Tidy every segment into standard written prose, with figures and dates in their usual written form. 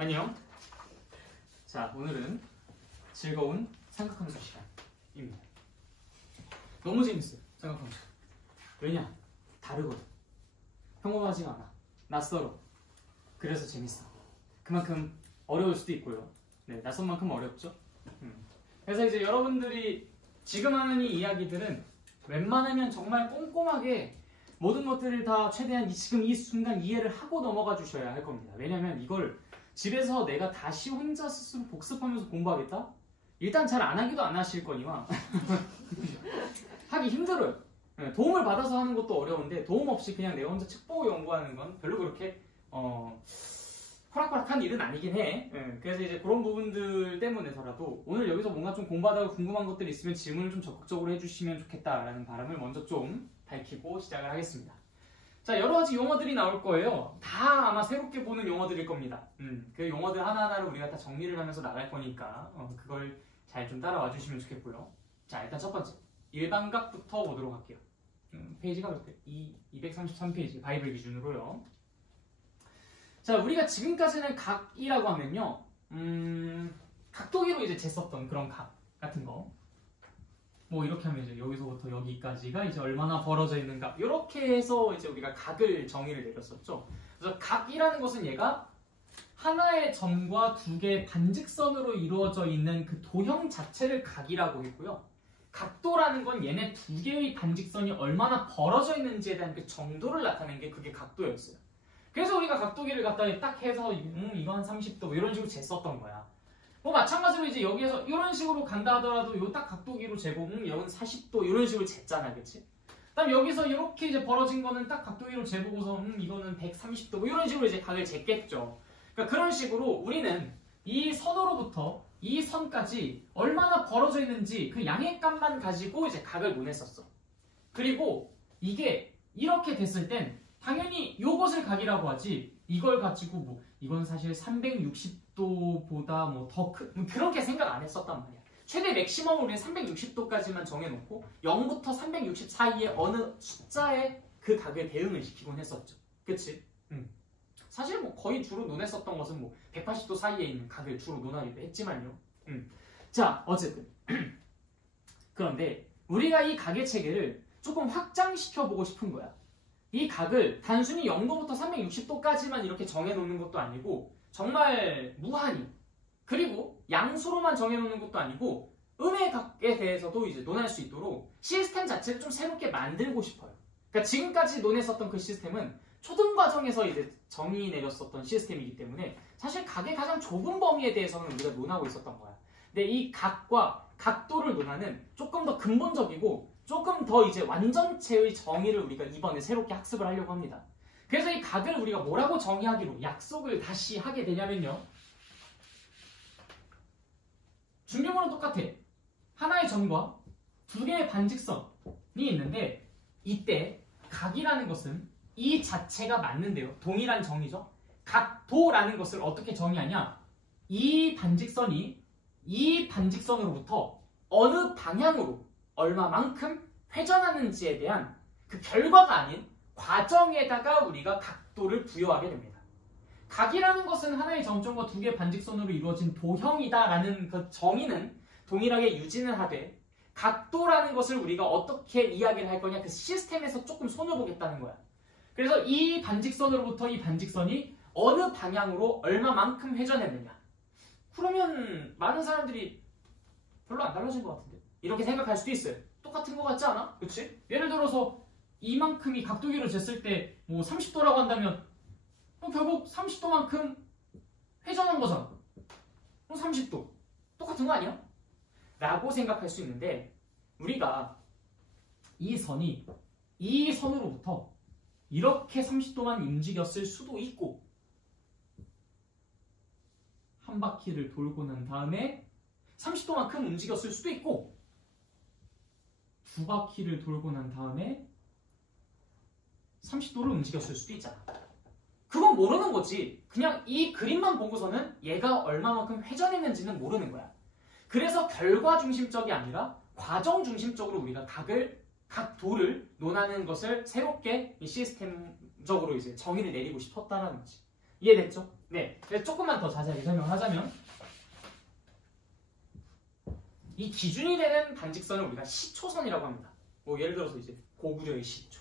안녕. 자, 오늘은 즐거운 삼각함수 시간입니다. 너무 재밌어요, 삼각함수. 왜냐? 다르거든. 평범하지가 않아. 낯설어. 그래서 재밌어. 그만큼 어려울 수도 있고요. 네, 낯선 만큼 어렵죠. 그래서 이제 여러분들이 지금 하는 이 이야기들은 웬만하면 정말 꼼꼼하게 모든 것들을 다 최대한 지금 이 순간 이해를 하고 넘어가 주셔야 할 겁니다. 왜냐면 이걸 집에서 내가 다시 혼자 스스로 복습하면서 공부하겠다? 일단 잘 안 하기도 안 하실 거니와 하기 힘들어요. 도움을 받아서 하는 것도 어려운데 도움 없이 그냥 내가 혼자 책 보고 연구하는 건 별로 그렇게 호락호락한 일은 아니긴 해. 그래서 이제 그런 부분들 때문에서라도 오늘 여기서 뭔가 좀 공부하다가 궁금한 것들이 있으면 질문을 좀 적극적으로 해주시면 좋겠다라는 바람을 먼저 좀 밝히고 시작을 하겠습니다. 자, 여러 가지 용어들이 나올 거예요. 다 아마 새롭게 보는 용어들일 겁니다. 그 용어들 하나하나를 우리가 다 정리를 하면서 나갈 거니까 그걸 잘 좀 따라와 주시면 좋겠고요. 자, 일단 첫 번째 일반각부터 보도록 할게요. 페이지가 몇 개? 233페이지 바이블 기준으로요. 자, 우리가 지금까지는 각이라고 하면요, 각도기로 이제 쟀었던 그런 각 같은 거. 뭐 이렇게 하면 이제 여기서부터 여기까지가 이제 얼마나 벌어져 있는가, 이렇게 해서 이제 우리가 각을 정의를 내렸었죠. 그래서 각이라는 것은 얘가 하나의 점과 두 개의 반직선으로 이루어져 있는 그 도형 자체를 각이라고 했고요. 각도라는 건 얘네 두 개의 반직선이 얼마나 벌어져 있는지에 대한 그 정도를 나타낸 게 그게 각도였어요. 그래서 우리가 각도기를 갖다 딱 해서 이건 30도 이런 식으로 쟀었던 거야. 뭐 마찬가지로 이제 여기에서 이런 식으로 간다 하더라도 요 딱 각도기로 재고 여기는 40도 이런 식으로 쟀잖아, 그치? 그다음 여기서 이렇게 이제 벌어진 거는 딱 각도기로 재보고서 이거는 130도 뭐 이런 식으로 이제 각을 쟀겠죠. 그러니까 그런 식으로 우리는 이 선으로부터 이 선까지 얼마나 벌어져 있는지 그 양의값만 가지고 이제 각을 논했었어. 그리고 이게 이렇게 됐을 땐 당연히 요것을 각이라고 하지, 이걸 가지고 뭐 이건 사실 360도보다 뭐 더 큰 그렇게 생각 안 했었단 말이야. 최대 맥시멈을 우리는 360도까지만 정해놓고 0부터 360 사이에 어느 숫자에 그 각을 대응을 시키곤 했었죠. 그치? 사실 뭐 거의 주로 논했었던 것은 뭐 180도 사이에 있는 각을 주로 논하기도 했지만요. 자, 어쨌든 그런데 우리가 이 각의 체계를 조금 확장시켜보고 싶은 거야. 이 각을 단순히 0도부터 360도까지만 이렇게 정해놓는 것도 아니고 정말 무한히, 그리고 양수로만 정해놓는 것도 아니고 음의 각에 대해서도 이제 논할 수 있도록 시스템 자체를 좀 새롭게 만들고 싶어요. 그러니까 지금까지 논했었던 그 시스템은 초등 과정에서 이제 정의 내렸었던 시스템이기 때문에 사실 각의 가장 좁은 범위에 대해서는 우리가 논하고 있었던 거야. 근데 이 각과 각도를 논하는 조금 더 근본적이고 조금 더 이제 완전체의 정의를 우리가 이번에 새롭게 학습을 하려고 합니다. 그래서 이 각을 우리가 뭐라고 정의하기로 약속을 다시 하게 되냐면요, 중요한 건 똑같아. 하나의 점과 두 개의 반직선이 있는데 이때 각이라는 것은 이 자체가 맞는데요, 동일한 정의죠. 각도라는 것을 어떻게 정의하냐, 이 반직선이 이 반직선으로부터 어느 방향으로 얼마만큼 회전하는지에 대한 그 결과가 아닌 과정에다가 우리가 각도를 부여하게 됩니다. 각이라는 것은 하나의 점점과 두 개의 반직선으로 이루어진 도형이다라는 그 정의는 동일하게 유지는 하되, 각도라는 것을 우리가 어떻게 이야기를 할 거냐, 그 시스템에서 조금 손을 보겠다는 거야. 그래서 이 반직선으로부터 이 반직선이 어느 방향으로 얼마만큼 회전했느냐. 그러면 많은 사람들이 별로 안 달라진 것 같은데 이렇게 생각할 수도 있어요. 똑같은 것 같지 않아? 그치? 예를 들어서 이만큼이 각도기로 쟀을 때 뭐 30도라고 한다면 결국 30도만큼 회전한 거잖아. 그럼 30도 똑같은 거 아니야? 라고 생각할 수 있는데, 우리가 이 선이 이 선으로부터 이렇게 30도만 움직였을 수도 있고, 한 바퀴를 돌고 난 다음에 30도만큼 움직였을 수도 있고, 두 바퀴를 돌고 난 다음에 30도를 움직였을 수도 있잖아. 그건 모르는 거지. 그냥 이 그림만 보고서는 얘가 얼마만큼 회전했는지는 모르는 거야. 그래서 결과 중심적이 아니라 과정 중심적으로 우리가 각도를 논하는 것을 새롭게 이 시스템적으로 이제 정의를 내리고 싶었다는 거지. 이해됐죠? 네. 그래서 조금만 더 자세하게 설명을 하자면 이 기준이 되는 반직선을 우리가 시초선이라고 합니다. 뭐 예를 들어서 이제 고구려의 시초,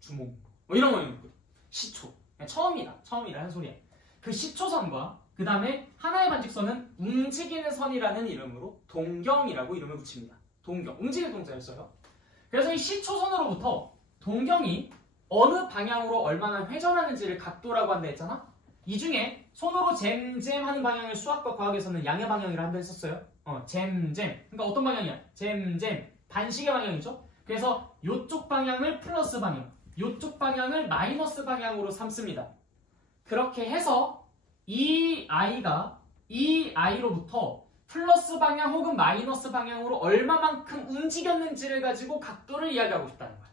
주몽 뭐 이런 거 있고 시초. 처음이라는 소리야. 그 시초선과 그 다음에 하나의 반직선은 움직이는 선이라는 이름으로 동경이라고 이름을 붙입니다. 동경, 움직이는 동자였어요. 그래서 이 시초선으로부터 동경이 어느 방향으로 얼마나 회전하는지를 각도라고 한다 했잖아? 이 중에 손으로 잼잼 하는 방향을 수학과 과학에서는 양의 방향이라 한다 했었어요. 잼잼. 그러니까 어떤 방향이야? 잼잼. 반식의 방향이죠? 그래서 이쪽 방향을 플러스 방향, 이쪽 방향을 마이너스 방향으로 삼습니다. 그렇게 해서 이 아이로부터 플러스 방향 혹은 마이너스 방향으로 얼마만큼 움직였는지를 가지고 각도를 이야기하고 싶다는 거야.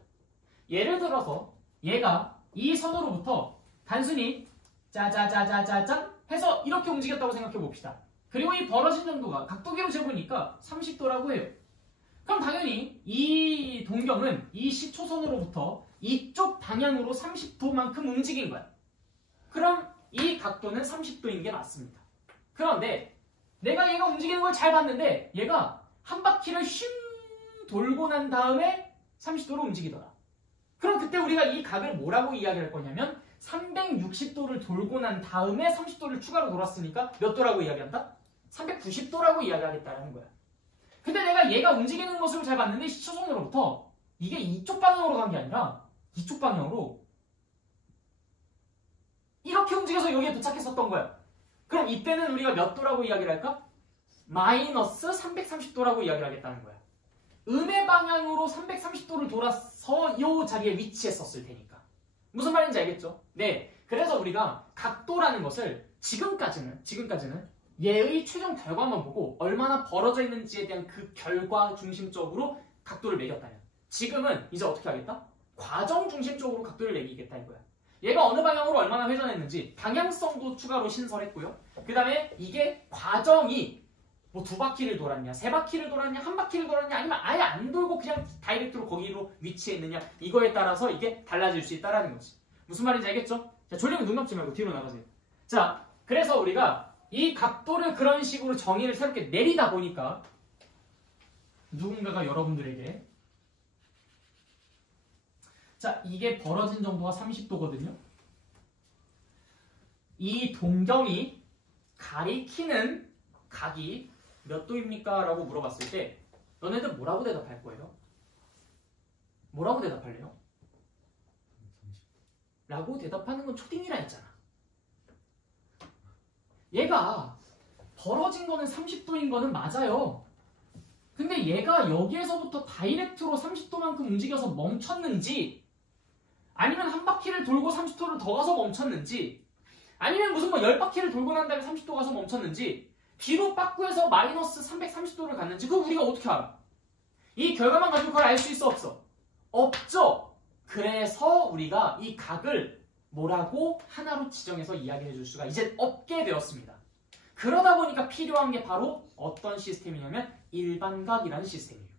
예를 들어서 얘가 이 선으로부터 단순히 짜자자자자짠 해서 이렇게 움직였다고 생각해 봅시다. 그리고 이 벌어진 정도가 각도기로 재보니까 30도라고 해요. 그럼 당연히 이 동경은 이 시초선으로부터 이쪽 방향으로 30도만큼 움직인 거야. 그럼 이 각도는 30도인 게 맞습니다. 그런데 내가 얘가 움직이는 걸 잘 봤는데 얘가 한 바퀴를 슝 돌고 난 다음에 30도로 움직이더라. 그럼 그때 우리가 이 각을 뭐라고 이야기할 거냐면 360도를 돌고 난 다음에 30도를 추가로 돌았으니까 몇 도라고 이야기한다? 390도라고 이야기하겠다는 거야. 근데 내가 얘가 움직이는 모습을 잘 봤는데 시초선으로부터 이게 이쪽 방향으로 간 게 아니라 이쪽 방향으로 이렇게 움직여서 여기에 도착했었던 거야. 그럼 이때는 우리가 몇 도라고 이야기를 할까? 마이너스 330도라고 이야기를 하겠다는 거야. 음의 방향으로 330도를 돌아서 이 자리에 위치했었을 테니까. 무슨 말인지 알겠죠? 네. 그래서 우리가 각도라는 것을 지금까지는 얘의 최종 결과만 보고 얼마나 벌어져 있는지에 대한 그 결과 중심적으로 각도를 매겼다면, 지금은 이제 어떻게 하겠다? 과정 중심적으로 각도를 매기겠다 이거야. 얘가 어느 방향으로 얼마나 회전했는지 방향성도 추가로 신설했고요. 그 다음에 이게 과정이 뭐 2바퀴를 돌았냐, 3바퀴를 돌았냐, 1바퀴를 돌았냐, 아니면 아예 안 돌고 그냥 다이렉트로 거기로 위치해 있느냐, 이거에 따라서 이게 달라질 수 있다는 거지. 무슨 말인지 알겠죠? 자, 졸리면 눈 감지 말고 뒤로 나가세요. 자, 그래서 우리가 이 각도를 그런 식으로 정의를 새롭게 내리다 보니까 누군가가 여러분들에게 자, 이게 벌어진 정도가 30도거든요. 이 동경이 가리키는 각이 몇 도입니까? 라고 물어봤을 때 너네들 뭐라고 대답할 거예요? 뭐라고 대답할래요? 라고 대답하는 건 초딩이라 했잖아. 얘가 벌어진 거는 30도인 거는 맞아요. 근데 얘가 여기에서부터 다이렉트로 30도만큼 움직여서 멈췄는지, 아니면 한 바퀴를 돌고 30도를 더 가서 멈췄는지, 아니면 무슨 뭐 10바퀴를 돌고 난 다음에 30도 가서 멈췄는지, 뒤로 빠꾸해서 마이너스 330도를 갔는지, 그거 우리가 어떻게 알아? 이 결과만 가지고 그걸 알 수 있어, 없어? 없죠. 그래서 우리가 이 각을 뭐라고 하나로 지정해서 이야기해 줄 수가 이제 없게 되었습니다. 그러다 보니까 필요한 게 바로 어떤 시스템이냐면 일반각이라는 시스템이에요.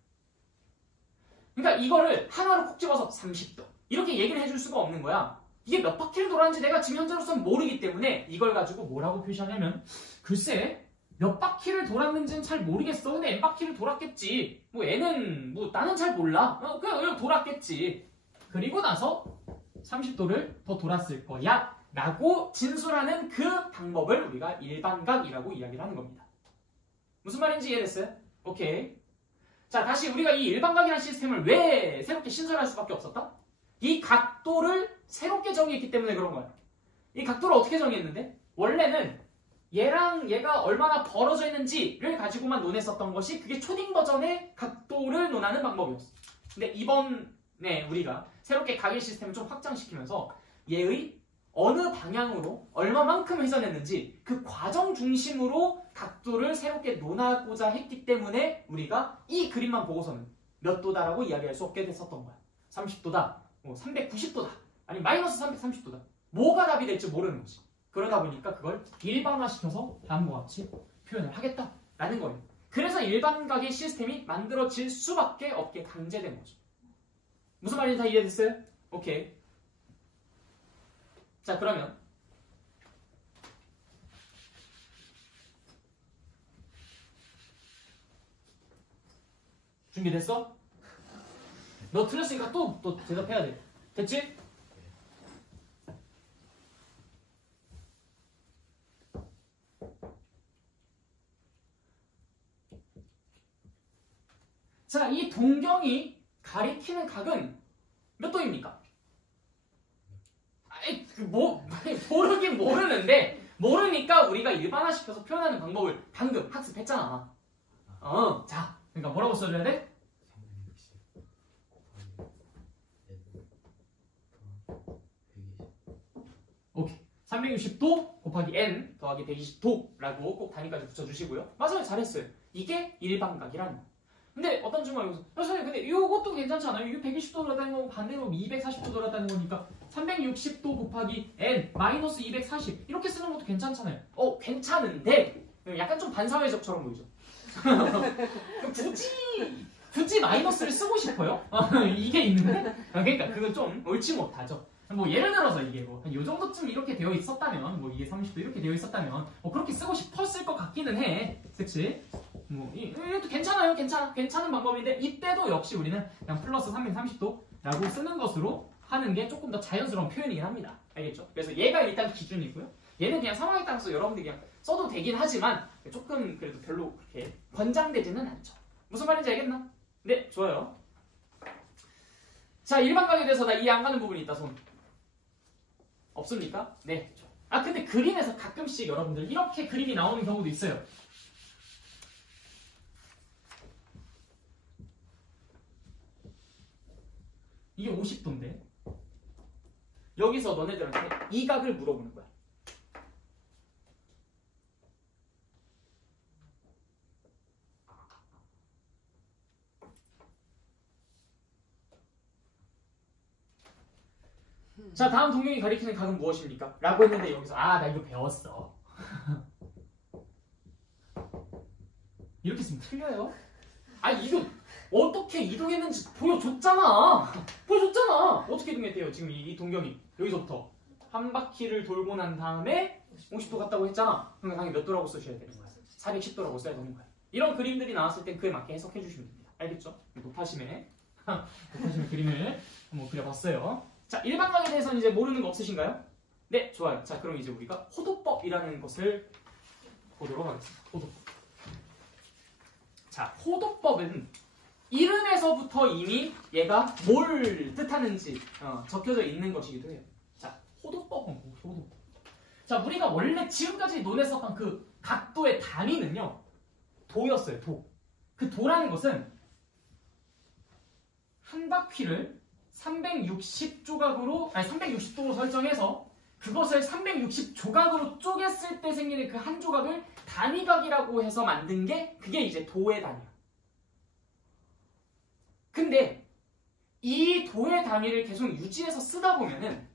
그러니까 이거를 하나로 콕 집어서 30도 이렇게 얘기를 해줄 수가 없는 거야. 이게 몇 바퀴를 돌았는지 내가 지금 현재로서는 모르기 때문에 이걸 가지고 뭐라고 표시하냐면, 글쎄 몇 바퀴를 돌았는지는 잘 모르겠어. 근데 n 바퀴를 돌았겠지. 뭐 n은 뭐 나는 잘 몰라. 그냥 돌았겠지. 그리고 나서 30도를 더 돌았을 거야 라고 진술하는 그 방법을 우리가 일반각이라고 이야기를 하는 겁니다. 무슨 말인지 이해됐어요? 오케이. 자, 다시 우리가 이 일반각이라는 시스템을 왜 새롭게 신설할 수밖에 없었다? 이 각도를 새롭게 정의했기 때문에 그런 거야. 이 각도를 어떻게 정의했는데? 원래는 얘랑 얘가 얼마나 벌어져 있는지를 가지고만 논했었던 것이 그게 초딩 버전의 각도를 논하는 방법이었어. 근데 이번에 우리가 새롭게 각일 시스템을 좀 확장시키면서 얘의 어느 방향으로 얼마만큼 회전했는지 그 과정 중심으로 각도를 새롭게 논하고자 했기 때문에 우리가 이 그림만 보고서는 몇 도다라고 이야기할 수 없게 됐었던 거야. 30도다, 390도다, 아니 마이너스 330도다. 뭐가 답이 될지 모르는 거지. 그러다 보니까 그걸 일반화시켜서 다음과 같이 표현을 하겠다라는 거예요. 그래서 일반각의 시스템이 만들어질 수밖에 없게 강제된 거죠. 무슨 말인지 다 이해됐어요? 오케이. 자, 그러면 준비됐어? 너 틀렸으니까 또 대답해야 돼. 됐지? 자, 이 동경이 가리키는 각은 몇 도입니까? 모르긴 모르는데 모르니까 우리가 일반화시켜서 표현하는 방법을 방금 학습했잖아. 자, 그러니까 뭐라고 써줘야 돼? 오케이. 360도 곱하기 n 더하기 120도라고 꼭 단위까지 붙여주시고요. 맞아요, 잘했어요. 이게 일반각이라는 거. 근데 어떤 친구가 여기서 선생님 근데 이것도 괜찮지 않아요? 이거 120도 돌았다는 거고 반대로 240도 돌았다는 거니까 360도 곱하기 n 마이너스 240 이렇게 쓰는 것도 괜찮잖아요. 괜찮은데 약간 좀 반사회적처럼 보이죠? 굳이 마이너스를 쓰고 싶어요? 이게 있는데? 그러니까 그건 좀 옳지 못하죠. 뭐 예를 들어서 이게 뭐 한 요 정도쯤 이렇게 되어 있었다면 뭐 이게 30도 이렇게 되어 있었다면 뭐 그렇게 쓰고 싶었을 것 같기는 해. 그치? 뭐 이것도 괜찮아요. 괜찮은 방법인데 이때도 역시 우리는 그냥 플러스 330도라고 쓰는 것으로 하는 게 조금 더 자연스러운 표현이긴 합니다. 알겠죠? 그래서 얘가 일단 기준이고요. 얘는 그냥 상황에 따라서 여러분들이 그냥 써도 되긴 하지만 조금 그래도 별로 그렇게 권장되지는 않죠. 무슨 말인지 알겠나? 네, 좋아요. 자, 일반각에 대해서 나 이해 안 가는 부분이 있다, 손. 없습니까? 네. 근데 그림에서 가끔씩 여러분들 이렇게 그림이 나오는 경우도 있어요. 이게 50도인데 여기서 너네들한테 이 각을 물어보는 거야. 자, 다음 동경이 가리키는 각은 무엇입니까? 라고 했는데 여기서 나 이거 배웠어. 이렇게 쓰면 틀려요? 이거 어떻게 이동했는지 보여줬잖아. 어떻게 이동했대요? 지금 이 동경이 여기서부터 한 바퀴를 돌고 난 다음에 50도 갔다고 했잖아. 그럼 당연히 몇 도라고 쓰셔야 되는 거야? 410도라고 써야 되는 거야. 이런 그림들이 나왔을 땐 그에 맞게 해석해 주시면 됩니다. 알겠죠? 높아심의 그림을 한번 그려봤어요. 자, 일반각에 대해서는 이제 모르는 거 없으신가요? 네, 좋아요. 자, 그럼 이제 우리가 호도법이라는 것을 보도록 하겠습니다. 호도법. 자, 호도법은 이름에서부터 이미 얘가 뭘 뜻하는지 적혀져 있는 것이기도 해요. 자, 호도법은 뭐, 호도법. 자, 우리가 원래 지금까지 논했었던 그 각도의 단위는요, 도였어요, 도. 그 도라는 것은 한 바퀴를 360도로 설정해서 그것을 360조각으로 쪼갰을 때 생기는 그 한 조각을 단위각이라고 해서 만든 게 그게 이제 도의 단위야. 근데 이 도의 단위를 계속 유지해서 쓰다 보면은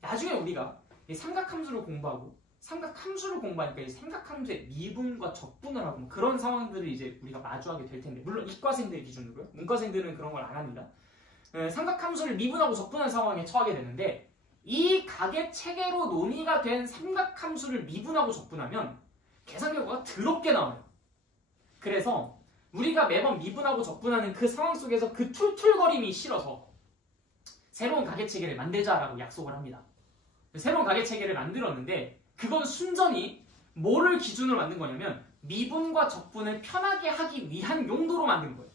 나중에 우리가 이 삼각함수를 공부하니까 이 삼각함수의 미분과 적분을 하고 뭐 그런 상황들을 이제 우리가 마주하게 될 텐데, 물론 이과생들 기준으로요. 문과생들은 그런 걸 안 합니다. 삼각함수를 미분하고 적분한 상황에 처하게 되는데 이 각의 체계로 논의가 된 삼각함수를 미분하고 적분하면 계산 결과가 더럽게 나와요. 그래서 우리가 매번 미분하고 적분하는 그 상황 속에서 그 툴툴거림이 싫어서 새로운 각의 체계를 만들자라고 약속을 합니다. 새로운 각의 체계를 만들었는데 그건 순전히 뭐를 기준으로 만든 거냐면 미분과 적분을 편하게 하기 위한 용도로 만든 거예요.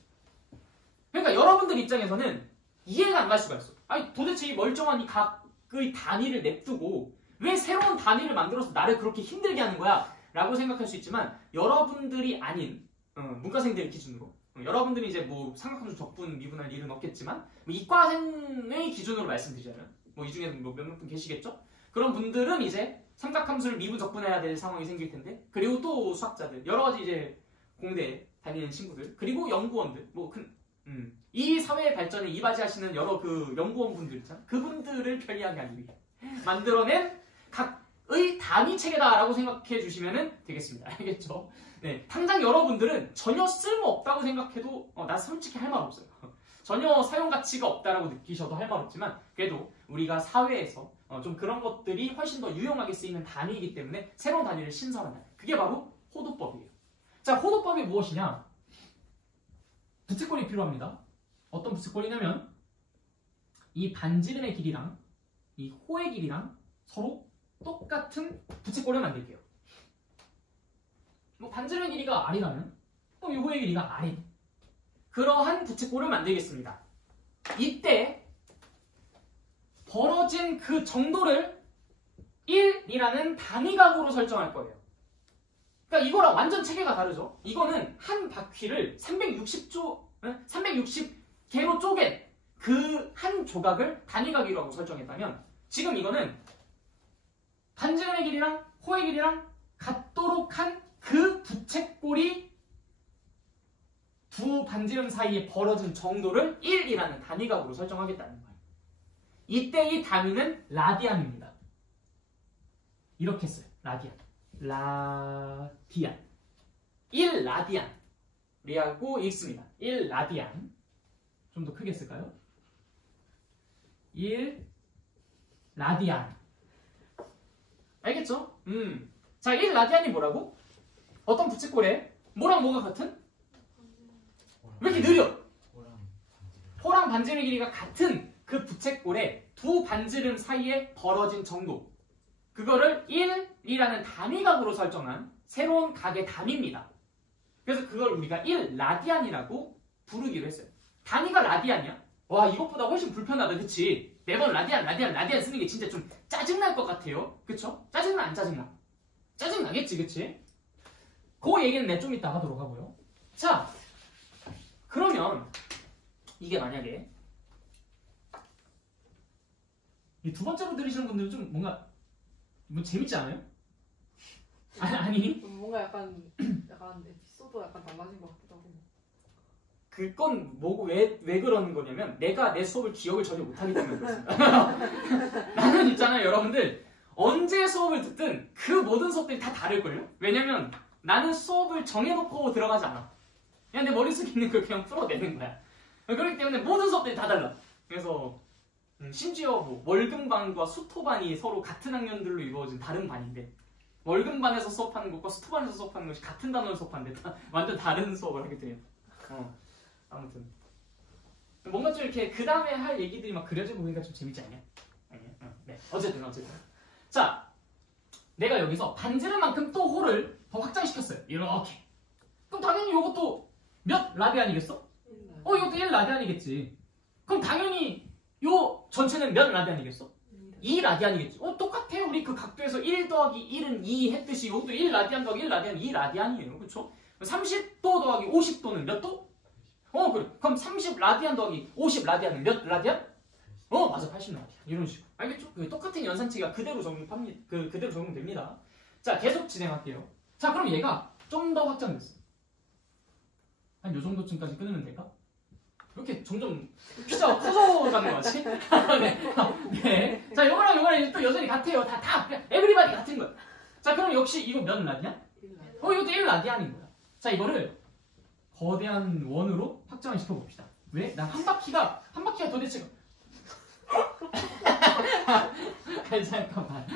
그러니까 여러분들 입장에서는 이해가 안 갈 수가 있어. 도대체 이 멀쩡한 이 각의 단위를 냅두고 왜 새로운 단위를 만들어서 나를 그렇게 힘들게 하는 거야? 라고 생각할 수 있지만 여러분들이 아닌 문과생들 기준으로 여러분들이 이제 뭐 삼각함수 적분 미분할 일은 없겠지만 뭐 이과생의 기준으로 말씀드리자면 뭐 이 중에는 뭐 몇몇 분 계시겠죠? 그런 분들은 이제 삼각함수를 미분 적분해야 될 상황이 생길 텐데, 그리고 또 수학자들 여러 가지 이제 공대에 다니는 친구들 그리고 연구원들 이 사회의 발전에 이바지하시는 여러 그 연구원분들 있잖아요. 그분들을 편리하게 하기 위해 만들어낸 각의 단위 체계다라고 생각해 주시면 되겠습니다. 알겠죠? 네, 당장 여러분들은 전혀 쓸모없다고 생각해도 나 솔직히 할 말 없어요. 전혀 사용 가치가 없다라고 느끼셔도 할 말 없지만 그래도 우리가 사회에서 좀 그런 것들이 훨씬 더 유용하게 쓰이는 단위이기 때문에 새로운 단위를 신설한다. 그게 바로 호도법이에요. 자, 호도법이 무엇이냐? 부채꼴이 필요합니다. 어떤 부채꼴이냐면 이 반지름의 길이랑 이 호의 길이랑 서로 똑같은 부채꼴을 만들게요. 뭐 반지름의 길이가 R이라면 그럼 이 호의 길이가 R인 그러한 부채꼴을 만들겠습니다. 이때 벌어진 그 정도를 1이라는 단위각으로 설정할 거예요. 그러니까 이거랑 완전 체계가 다르죠. 이거는 한 바퀴를 360개로 쪼갠 그 한 조각을 단위각이라고 설정했다면 지금 이거는 반지름의 길이랑 호의 길이랑 같도록 한 그 부채꼴이 두 반지름 사이에 벌어진 정도를 1이라는 단위각으로 설정하겠다는 거예요. 이때 이 단위는 라디안입니다. 이렇게 써요. 라디안. 1라디안이라고 읽습니다. 1라디안. 좀 더 크게 쓸까요? 1라디안. 알겠죠? 자, 1라디안이 뭐라고? 어떤 부채꼴에 뭐랑 뭐가 같은? 왜 이렇게 느려? 호랑 반지름의 길이가 같은 그 부채꼴에 두 반지름 사이에 벌어진 정도. 그거를 1이라는 단위각으로 설정한 새로운 각의 단위입니다. 그래서 그걸 우리가 1라디안이라고 부르기로 했어요. 단위가 라디안이야? 와, 이것보다 훨씬 불편하다, 그치? 매번 라디안 쓰는 게 진짜 좀 짜증날 것 같아요. 그쵸? 짜증나, 안 짜증나? 짜증나겠지, 그치? 그 얘기는 내 좀 이따 하도록 하고요. 자, 그러면 이게 만약에 이 두 번째로 들으시는 분들은 좀 뭔가 뭐 재밌지 않아요? 아니 뭔가 약간 에피소드 약간 달라진 것 같기도 하고. 그건 뭐고 왜 그러는 거냐면 내가 내 수업을 기억을 전혀 못하기 때문에 그렇습니다. 나는 있잖아요, 여러분들. 언제 수업을 듣든 그 모든 수업들이 다 다를걸요? 왜냐면 나는 수업을 정해놓고 들어가지 않아. 그냥 내 머릿속에 있는 걸 그냥 풀어내는 거야. 그렇기 때문에 모든 수업들이 다 달라. 그래서 심지어 뭐 월금반과 수토반이 서로 같은 학년들로 이루어진 다른 반인데 월금반에서 수업하는 것과 수토반에서 수업하는 것이 같은 단어를 수업하는데 완전 다른 수업을 하게 돼요. 아무튼 뭔가 좀 이렇게 그 다음에 할 얘기들이 막 그려져 보니까 좀 재밌지 않냐? 네, 어쨌든 자, 내가 여기서 반지름만큼 또 호를 더 확장시켰어요. 이렇게. 그럼 당연히 이것도 몇 라디안이겠어? 이것도 1라디안이겠지. 그럼 당연히 요 전체는 몇 라디안이겠어? 2라디안이겠지. 똑같아요. 우리 그 각도에서 1 더하기 1은 2 했듯이 이것도 1라디안 더하기 1라디안 2라디안이에요. 그렇죠? 30도 더하기 50도는 몇 도? 그래. 그럼 30라디안 더하기 50라디안은 몇 라디안? 맞아. 80라디안. 이런 식으로. 알겠죠? 똑같은 연산치가 그대로 그대로 적용됩니다. 자, 계속 진행할게요. 자, 그럼 얘가 좀 더 확장됐어. 한 요 정도쯤까지 끊으면 될까? 이렇게 점점 피자가 커져가는 거 같지? 네. 자, 요거랑 또 여전히 같아요. 다 에브리바디 같은 거야. 자, 그럼 역시 이거 몇 라디안? 이것도 1라디안인 거야. 자, 이거를 거대한 원으로 확장을 시켜봅시다. 왜? 난 한 바퀴가 도대체 아니, 잠깐만.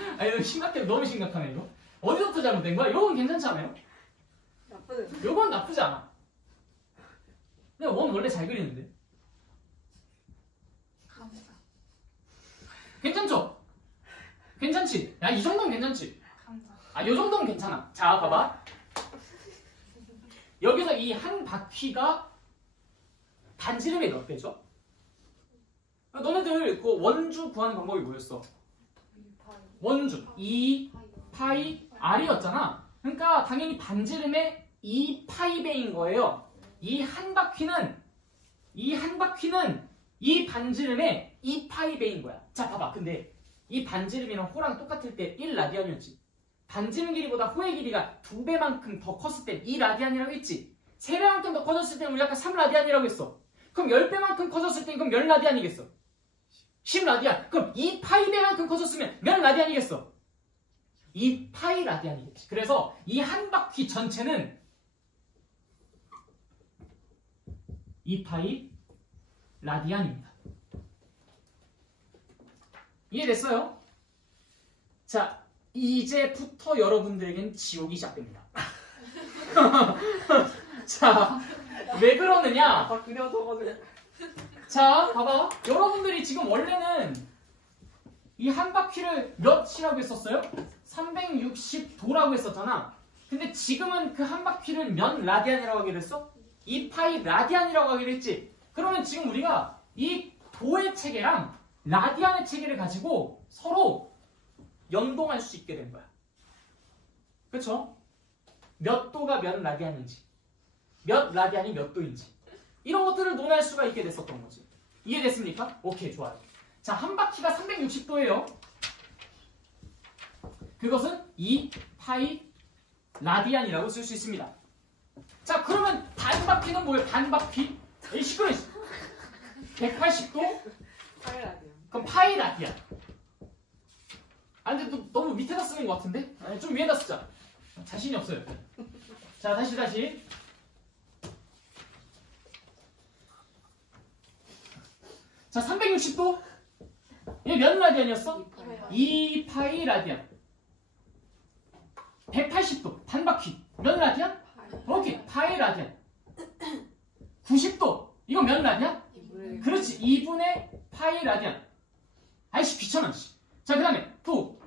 너무 심각하네, 이거. 어디서부터 잘못된 거야? 요건 괜찮지 않아요? 요건 나쁘지 않아. 근데 원 원래 잘 그리는데. 괜찮죠? 괜찮지? 야, 이 정도는 괜찮지? 요 정도는 괜찮아. 자, 봐봐. 여기서 이 한 바퀴가 반지름이 몇 배죠? 너네들 그 원주 구하는 방법이 뭐였어? 원주 2파이 R이었잖아. 그러니까 당연히 반지름의 2파이배인 거예요. 이 한 바퀴는 이 반지름의 2파이배인 거야. 자, 봐봐. 근데 이 반지름이랑 호랑 똑같을 때 1라디안이었지. 반지름 길이보다 호의 길이가 2배만큼 더 컸을 땐 2라디안이라고 했지. 3배만큼 더 커졌을 땐 우리 아까 3라디안이라고 했어. 그럼 10배만큼 커졌을 땐 그럼 몇 라디안이겠어? 10라디안. 그럼 2파이배만큼 커졌으면 몇 라디안이겠어? 2파이 라디안이겠지. 그래서 이 한 바퀴 전체는 2파이 라디안입니다. 이해됐어요? 자, 이제부터 여러분들에겐 지옥이 시작됩니다. 자, 왜 그러느냐? 다 그려져가지고. 자, 봐봐. 여러분들이 지금 원래는 이 한 바퀴를 몇이라고 했었어요? 360도라고 했었잖아. 근데 지금은 그 한 바퀴를 몇 라디안이라고 하기로 했어? 2파이 라디안이라고 하기로 했지. 그러면 지금 우리가 이 도의 체계랑 라디안의 체계를 가지고 서로 연동할 수 있게 된 거야. 그쵸? 몇 도가 몇 라디안인지, 몇 라디안이 몇 도인지, 이런 것들을 논할 수가 있게 됐었던 거지. 이해됐습니까? 오케이, 좋아요. 자, 한 바퀴가 360도예요. 그것은 2파이 라디안이라고 쓸 수 있습니다. 자, 그러면 반바퀴는 뭐예요? 반바퀴? 이 시끄러워. 180도? 파이라디요. 그럼 파이 라디안. 아, 근데 또 너무 밑에다 쓰는 것 같은데? 아니, 좀 위에다 쓰자. 자신이 없어요. 자, 다시. 자, 360도? 이게 몇 라디안이었어? 2파이 라디안. 180도, 반바퀴. 몇 라디안? 오케이, 파이 라디안. 90도, 이거 몇 라디안? 그렇지, 2분의 파이 라디안. 아이씨, 귀찮아. 자, 그 다음에 또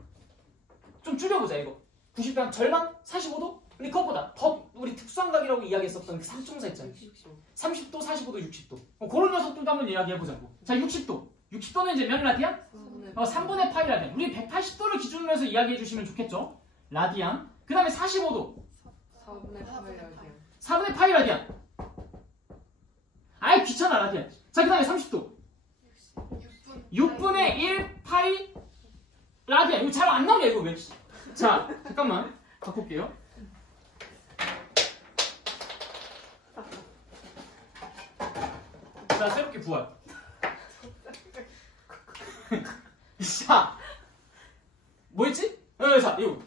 좀 줄여보자, 이거. 90도 한 절반? 45도? 근데 그것보다 더 우리 특수한각이라고 이야기했었던 그 삼총사 있잖아요. 30도, 45도, 60도. 그런 녀석들도 한번 이야기해보자고. 자, 60도. 60도는 이제 몇 라디안? 3분의 파이 라디안. 우리 180도를 기준으로 해서 이야기해주시면 좋겠죠? 라디안. 그 다음에 45도. 4분의 파이라디요. 4분의 파이 라디안. 아이, 귀찮아, 라디안. 자, 그 다음에 30도. 6분의 1 파이 라디안. 이거 잘 안 나오냐, 이거 왜? 자, 잠깐만. 바꿀게요. 자, 새롭게 부활. 자, 뭐였지? 자, 이거.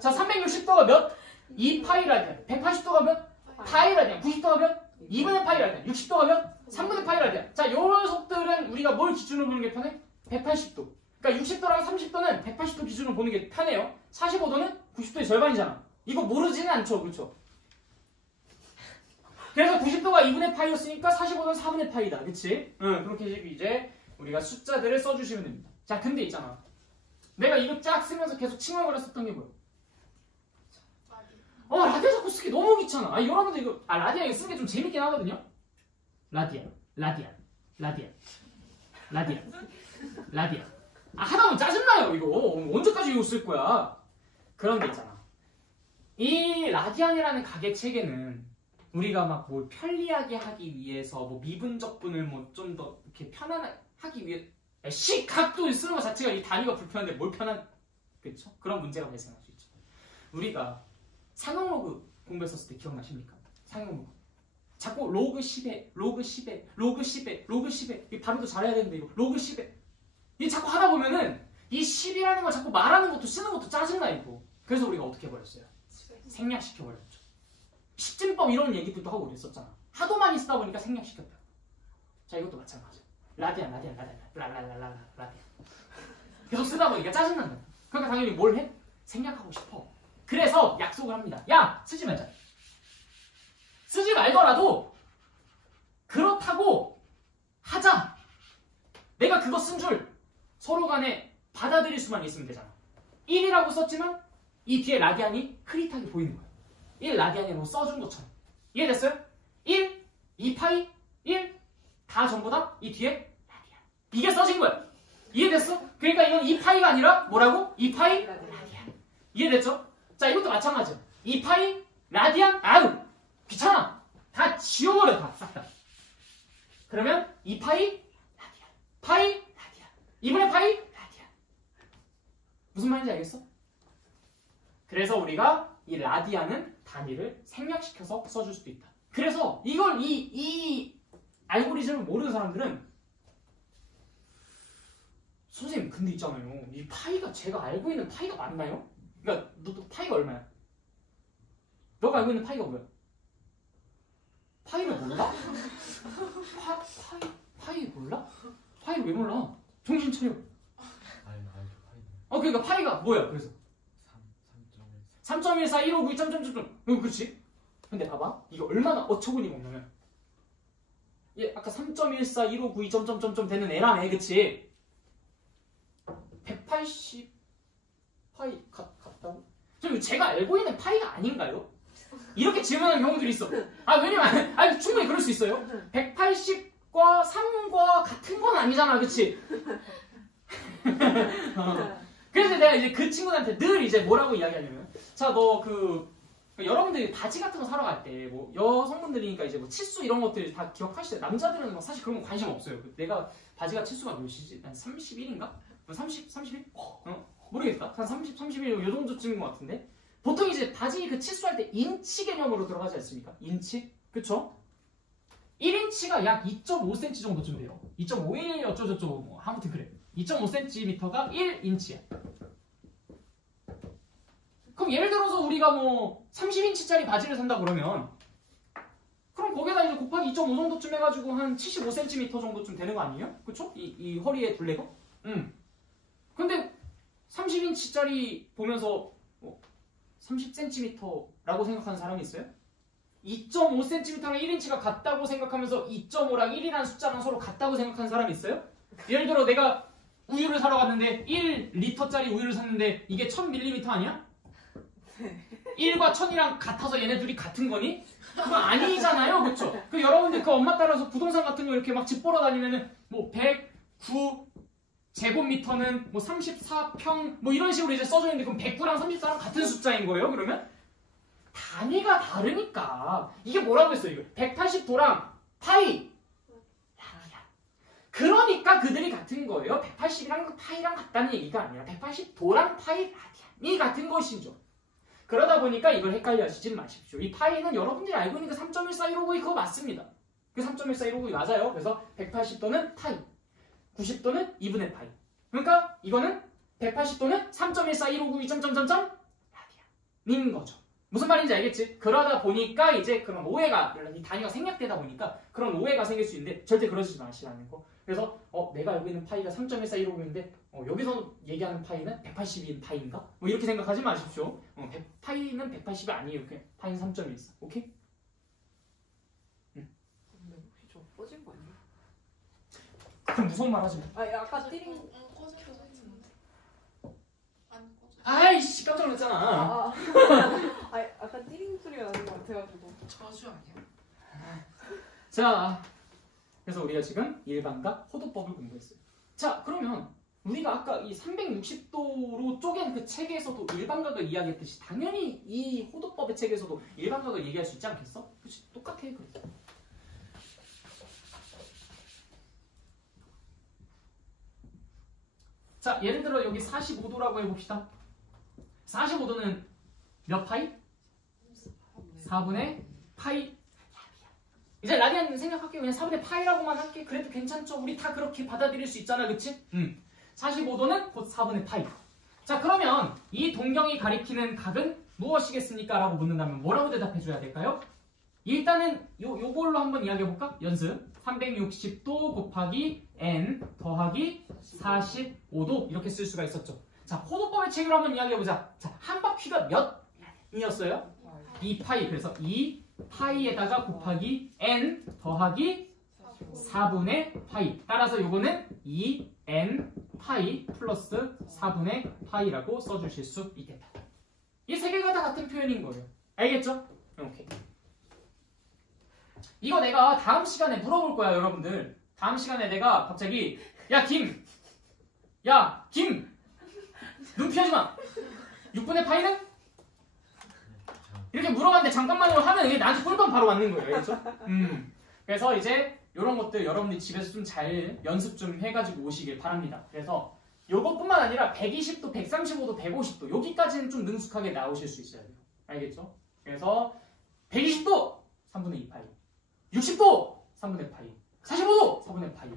자, 360도가 몇? 2파이 라디안. 180도가 몇? 파이 라디안. 90도가 몇? 2분의 파이 라디안. 60도가 몇? 3분의 파이 라디안. 자, 요 녀석들은 우리가 뭘 기준으로 보는 게 편해? 180도. 그러니까 60도랑 30도는 180도 기준으로 보는 게 편해요. 45도는 90도의 절반이잖아. 이거 모르지는 않죠, 그렇죠? 그래서 90도가 2분의 파이였으니까 45도는 4분의 파이다, 그치? 응, 그렇게 이제 우리가 숫자들을 써주시면 됩니다. 자, 근데 있잖아. 내가 이거 쫙 쓰면서 계속 칭얼거렸었던 게 뭐야? 라디안 자꾸 쓰기 너무 귀찮아. 여러분들 이거, 라디안 이거 쓰는 게 좀 재밌긴 하거든요? 라디안. 하다 보면 짜증나요, 이거. 언제까지 이거 쓸 거야? 그런 게 있잖아. 이 라디안이라는 가계 체계는 우리가 막 뭘 편리하게 하기 위해서 뭐 미분적분을 뭐 좀 더 이렇게 편안하기 위해 각도 쓰는 것 자체가 이 단위가 불편한데 뭘 그렇죠? 그런 문제가 발생할 수 있죠. 우리가 상용로그 공부했었을 때 기억나십니까? 상용로그. 자꾸 로그 10에 로그 10에 로그 10에 로그 10에 이 발음도 잘해야 되는데 이거 로그 10에 이 자꾸 하다 보면은 이 10이라는 걸 자꾸 말하는 것도 쓰는 것도 짜증나 이거. 그래서 우리가 어떻게 버렸어요? 생략시켜버렸죠. 10진법 이런 얘기들도 하고 그랬었잖아. 하도 많이 쓰다 보니까 생략시켰다. 자, 이것도 마찬가지야. 라디안. 계속 쓰다 보니까 짜증난다. 그러니까 당연히 뭘 해? 생략하고 싶어. 그래서 약속을 합니다. 야, 쓰지 말자. 쓰지 말더라도 그렇다고 하자. 내가 그거 쓴 줄 서로 간에 받아들일 수만 있으면 되잖아. 1이라고 썼지만 이 뒤에 라디안이 흐릿하게 보이는 거야. 1 라디안이라고 써준 것처럼. 이해됐어요? 1, 2파이, 1 다 전부 다 이 뒤에 라디안. 이게 써진 거야. 이해됐어? 그러니까 이건 2파이가 아니라 뭐라고? 2파이 라디안. 이해됐죠? 자, 이것도 마찬가지야. 2파이 라디안. 아유, 귀찮아. 다 지워버려, 다. 싹 다. 그러면 2파이 라디안. 파이 라디안. 2분의 파이 라디안. 무슨 말인지 알겠어? 그래서 우리가 이 라디안은 단위를 생략시켜서 써줄 수도 있다. 그래서 이걸 이 알고리즘을 모르는 사람들은 선생님 근데 있잖아요. 이 파이가 제가 알고 있는 파이가 맞나요? 그러니까 너 파이가 얼마야? 너가 알고 있는 파이가 뭐야? 파이를 몰라? 파이 몰라? 파이 왜 몰라? 정신 차려. 그러니까 파이가 뭐야? 그래서 3.14, 159, 2.3. 그렇지? 근데 봐봐. 이게 얼마나 어처구니가 없냐면 얘 아까 3.14, 1592 점점점점 되는 애라며, 그치? 180 파이 같다고? 좀 제가 알고 있는 파이가 아닌가요? 이렇게 질문하는 경우들이 있어. 왜냐면 충분히 그럴 수 있어요. 180과 3과 같은 건 아니잖아, 그치? 그래서 내가 이제 그 친구들한테 늘 이제 뭐라고 이야기하냐면, 자, 너 여러분들이 바지 같은 거 사러 갈 때, 뭐, 여성분들이니까 이제 뭐 치수 이런 것들 다 기억하시죠? 남자들은 막 사실 그런 거 관심 없어요. 내가 바지가 치수가 몇이지? 한 31인가? 31? 모르겠다. 한 30, 31, 요 정도쯤인 것 같은데? 보통 이제 바지 그 치수할 때 인치 개념으로 들어가지 않습니까? 인치? 그쵸? 1인치가 약 2.5cm 정도쯤 돼요. 2.5일 어쩌저쩌고, 뭐, 아무튼 그래. 2.5cm가 1인치야. 그럼 예를 들어서 우리가 뭐 30인치짜리 바지를 산다 그러면 그럼 거기다 이제 곱하기 2.5 정도쯤 해가지고 한 75cm 정도쯤 되는 거 아니에요? 그쵸? 이 허리의 둘레가? 근데 30인치짜리 보면서 30cm라고 생각하는 사람이 있어요? 2.5cm랑 1인치가 같다고 생각하면서 2.5랑 1이라는 숫자랑 서로 같다고 생각하는 사람이 있어요? 예를 들어 내가 우유를 사러 갔는데 1리터짜리 우유를 샀는데 이게 1000ml 아니야? 1과 1000이랑 같아서 얘네 둘이 같은 거니? 그건 아니잖아요, 그쵸? 그 여러분들 그 엄마 따라서 부동산 같은 거 이렇게 막 집 보러 다니면은 뭐 109 제곱미터는 뭐 34평 뭐 이런 식으로 이제 써져 있는데 그럼 109랑 34랑 같은 숫자인 거예요, 그러면? 단위가 다르니까 이게 뭐라고 했어요, 이거? 180도랑 파이. 그러니까 그들이 같은 거예요. 180이랑 파이랑 같다는 얘기가 아니라 180도랑 파이 라디안이 같은 것이죠. 그러다 보니까 이걸 헷갈려 하시지 마십시오. 이 파이는 여러분들이 알고 있는 그 3.141592 그거 맞습니다. 그 3.141592 맞아요. 그래서 180도는 파이, 90도는 2분의 파이. 그러니까 이거는 180도는 3.141592 점점점점 라디안인 거죠. 무슨 말인지 알겠지? 그러다 보니까 이제 그런 오해가, 이 단위가 생략되다 보니까 그런 오해가 생길 수 있는데 절대 그러지 마시라는 거. 그래서 내가 알고 있는 파이가 3.1415인데 여기서 얘기하는 파이는 180인 파이인가? 뭐 이렇게 생각하지 마십시오. 파이는 180이 아니에요. 파이는 3.14. 오케이? 근데 혹시 저 꺼진 거 아니에요? 그럼 무서운 말 하지 마. 아까 띠링 꺼져 있는데 안 꺼져. 아이씨 깜짝 놀랐잖아. 아까 띠링 소리가 나는 것 같아가지고. 저주 아니야? 자, 그래서 우리가 지금 일반과 호도법을 공부했어요. 자, 그러면 우리가 아까 이 360도로 쪼갠 그 책에서도 일반각을 이야기했듯이 당연히 이 호도법의 책에서도 일반각을 얘기할 수 있지 않겠어? 그치? 똑같아. 그래. 자, 예를 들어 여기 45도라고 해봅시다. 45도는 몇 파이? 4분의 파이. 이제 라디안 생각할게. 그냥 4분의 파이라고만 할게. 그래도 괜찮죠? 우리 다 그렇게 받아들일 수 있잖아, 그치? 45도는 곧 4분의 파이. 자, 그러면 이 동경이 가리키는 각은 무엇이겠습니까? 라고 묻는다면 뭐라고 대답해줘야 될까요? 일단은 요걸로 한번 이야기해볼까? 연습. 360도 곱하기 n 더하기 45도 이렇게 쓸 수가 있었죠. 자, 호도법의 책으로 한번 이야기해보자. 자, 한 바퀴가 몇이었어요? 2파이. 그래서 2파이에다가 곱하기 n 더하기 4분의 파이. 따라서 요거는 2n 파이 플러스 4분의 파이라고 써주실 수 있겠다. 이 세 개가 다 같은 표현인 거예요. 알겠죠? 오케이. 이거 내가 다음 시간에 물어볼 거야, 여러분들. 다음 시간에 내가 갑자기 야, 김! 눈 피하지 마! 6분의 파이는? 이렇게 물어봤는데 잠깐만요 하면 이게 나한테 꿀밤 바로 맞는 거예요. 알겠죠? 그래서 이제 이런 것들 여러분들이 집에서 좀 잘 연습 좀 해가지고 오시길 바랍니다. 그래서 요것뿐만 아니라 120도, 135도, 150도 여기까지는 좀 능숙하게 나오실 수 있어야 돼요. 알겠죠? 그래서 120도 3분의 2파이, 60도 3분의 파이, 45도 4분의 파이,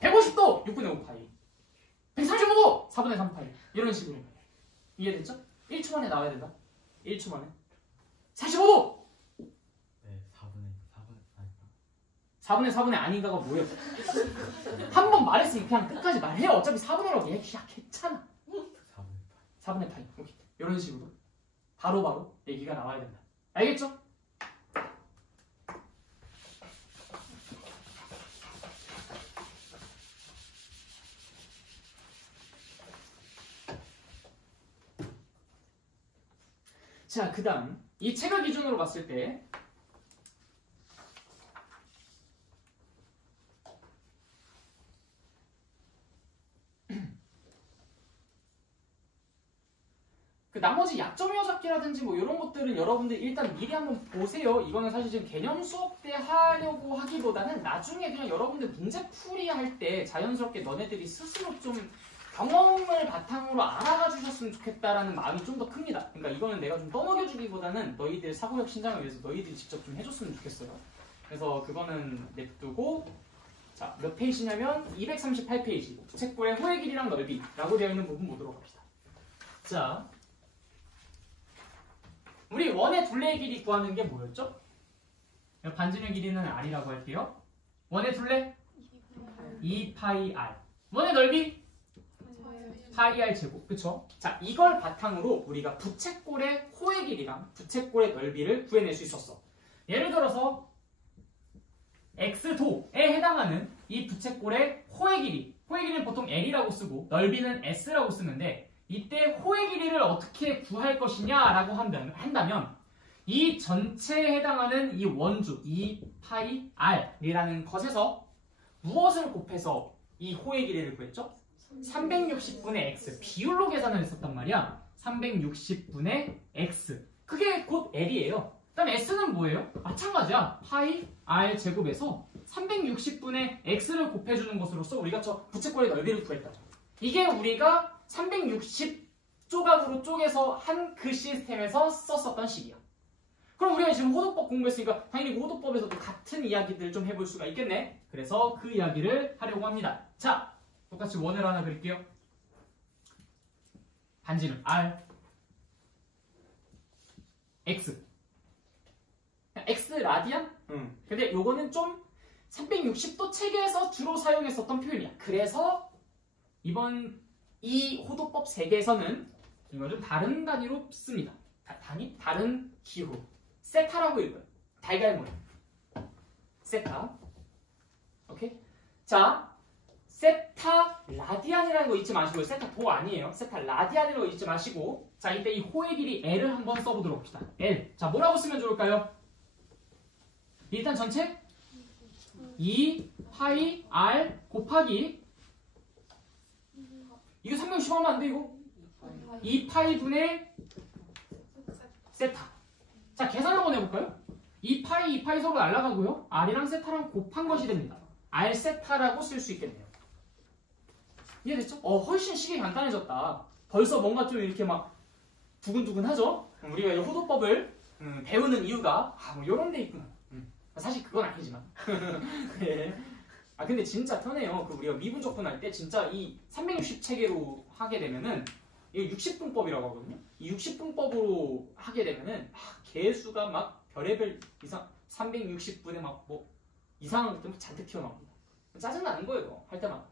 150도 6분의 5파이, 135도 4분의 3파이 이런 식으로. 이해됐죠? 1초 만에 나와야 된다. 1초 만에. 45도! 네, 4분의 4분의 아닌가가 뭐예요? 한 번 말했으니 그냥 끝까지 말해요. 어차피 4분의라고 얘기야. 괜찮아. 4분의 파이. 오케이. 이런 식으로 바로바로 얘기가 나와야 된다. 알겠죠? 자, 그 다음 이 책을 기준으로 봤을 때 그 나머지 약점 휘어잡기라든지 뭐 이런 것들은 여러분들 일단 미리 한번 보세요. 이거는 사실 지금 개념 수업 때 하려고 하기보다는 나중에 그냥 여러분들 문제풀이 할 때 자연스럽게 너네들이 스스로 좀 경험을 바탕으로 알아가 주셨으면 좋겠다라는 마음이 좀 더 큽니다. 그러니까 이거는 내가 좀 떠먹여주기보다는 너희들 사고력 신장을 위해서 너희들이 직접 좀 해줬으면 좋겠어요. 그래서 그거는 냅두고 자, 몇 페이지냐면 238페이지 부채꼴의 호의 길이랑 넓이라고 되어 있는 부분 보도록 합시다. 자, 우리 원의 둘레의 길이 구하는 게 뭐였죠? 반지름의 길이는 r이라고 할게요. 원의 둘레 2파이 r. 원의 넓이 파이 r 제곱. 그쵸? 자, 이걸 바탕으로 우리가 부채꼴의 호의 길이랑 부채꼴의 넓이를 구해낼 수 있었어. 예를 들어서 x도에 해당하는 이 부채꼴의 호의 길이. 호의 길이는 보통 l이라고 쓰고 넓이는 s라고 쓰는데 이때 호의 길이를 어떻게 구할 것이냐라고 한다면 이 전체에 해당하는 이 원주 2파이 r이라는 것에서 무엇을 곱해서 이 호의 길이를 구했죠? 360분의 x 비율로 계산을 했었단 말이야. 360분의 x 그게 곧 l이에요. 그다음 s는 뭐예요? 마찬가지야. 파이 r 제곱에서 360분의 x를 곱해주는 것으로서 우리가 저 부채꼴의 넓이를 구했다죠. 이게 우리가 360 조각으로 쪼개서 한 그 시스템에서 썼었던 식이야. 그럼 우리가 지금 호도법 공부했으니까 당연히 호도법에서도 같은 이야기들 좀 해볼 수가 있겠네. 그래서 그 이야기를 하려고 합니다. 자, 똑같이 원을 하나 그릴게요. 반지름 R X X 라디안? 근데 요거는 좀 360도 체계에서 주로 사용했었던 표현이야. 그래서 이번 이 호도법 세계에서는 이걸 좀 다른 단위로 씁니다. 다른 기호. 세타라고 읽어요. 달걀 모양. 세타. 오케이? 자, 세타 라디안이라는 거 잊지 마시고요. 세타 도 아니에요. 세타 라디안이라는 거 잊지 마시고 자, 이때 이 호의 길이 L을 한번 써보도록 합시다. L. 자, 뭐라고 쓰면 좋을까요? 일단 전체 2 파이 r 곱하기 이거 360 하면 안 돼 이거? 2파이 분의 세타. 자, 계산 한번 해볼까요? 2파이, 2파이 서로 날아가고요. r이랑 세타랑 곱한 것이 됩니다. r 세타라고 쓸 수 있겠네요. 이해됐죠? 훨씬 식이 간단해졌다. 벌써 뭔가 좀 이렇게 막 두근두근하죠? 우리가 이 호도법을 배우는 이유가 뭐 이런 데 있구나. 사실 그건 아니지만. 네. 아, 근데 진짜 편해요. 우리가 미분적분 할 때 진짜 이 360 체계로 하게 되면은 이거 60분법이라고 하거든요. 이 60분법으로 하게 되면은 개수가 막 별의별 이상 360분에 막 뭐 이상한 것들 잔뜩 튀어나옵니다. 짜증나는 거예요. 할 때마다.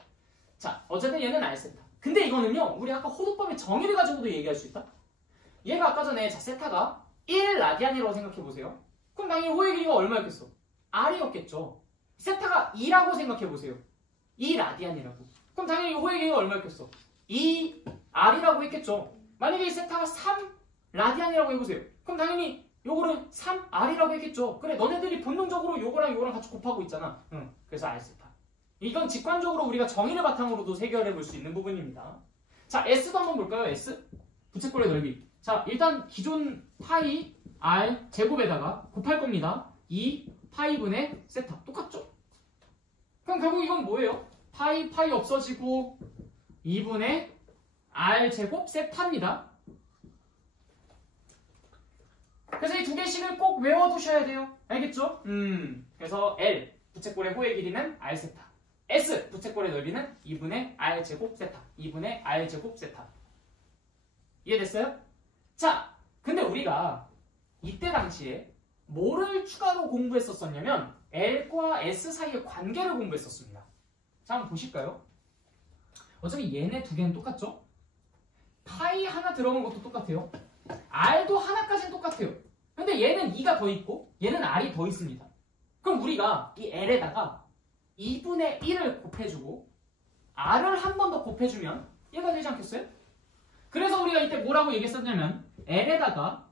자, 어쨌든 얘는 R세타. 근데 이거는요. 우리 아까 호도법의 정의를 가지고도 얘기할 수 있다. 얘가 아까 전에 자 세타가 1라디안이라고 생각해보세요. 그럼 당연히 호의 길이가 얼마였겠어? R이었겠죠. 세타가 2라고 생각해보세요. 2라디안이라고. 그럼 당연히 호의 길이가 얼마였겠어? 2R이라고 했겠죠. 만약에 이 세타가 3라디안이라고 해보세요. 그럼 당연히 요거는 3R이라고 했겠죠. 그래, 너네들이 본능적으로 요거랑 요거랑 같이 곱하고 있잖아. 그래서 R세타. 이건 직관적으로 우리가 정의를 바탕으로도 해결해 볼 수 있는 부분입니다. 자, S도 한번 볼까요? S. 부채꼴의 넓이. 자, 일단 기존 파이 R 제곱에다가 곱할 겁니다. 2 파이분의 세타. 똑같죠? 그럼 결국 이건 뭐예요? 파이 없어지고 2분의 R 제곱 세타입니다. 그래서 이 두 개씩을 꼭 외워두셔야 돼요. 알겠죠? 그래서 L 부채꼴의 호의 길이는 R 세타. S 부채꼴의 넓이는 2분의 R 제곱 세타. 2분의 R 제곱 세타. 이해됐어요? 자, 근데 우리가 이때 당시에 뭐를 추가로 공부했었냐면 L과 S 사이의 관계를 공부했었습니다. 자, 한번 보실까요? 어차피 얘네 두 개는 똑같죠? 파이 하나 들어간 것도 똑같아요. R도 하나까지는 똑같아요. 근데 얘는 2가 더 있고 얘는 R이 더 있습니다. 그럼 우리가 이 L에다가 2분의 1을 곱해주고 R을 한 번 더 곱해주면 얘가 되지 않겠어요? 그래서 우리가 이때 뭐라고 얘기했었냐면 L에다가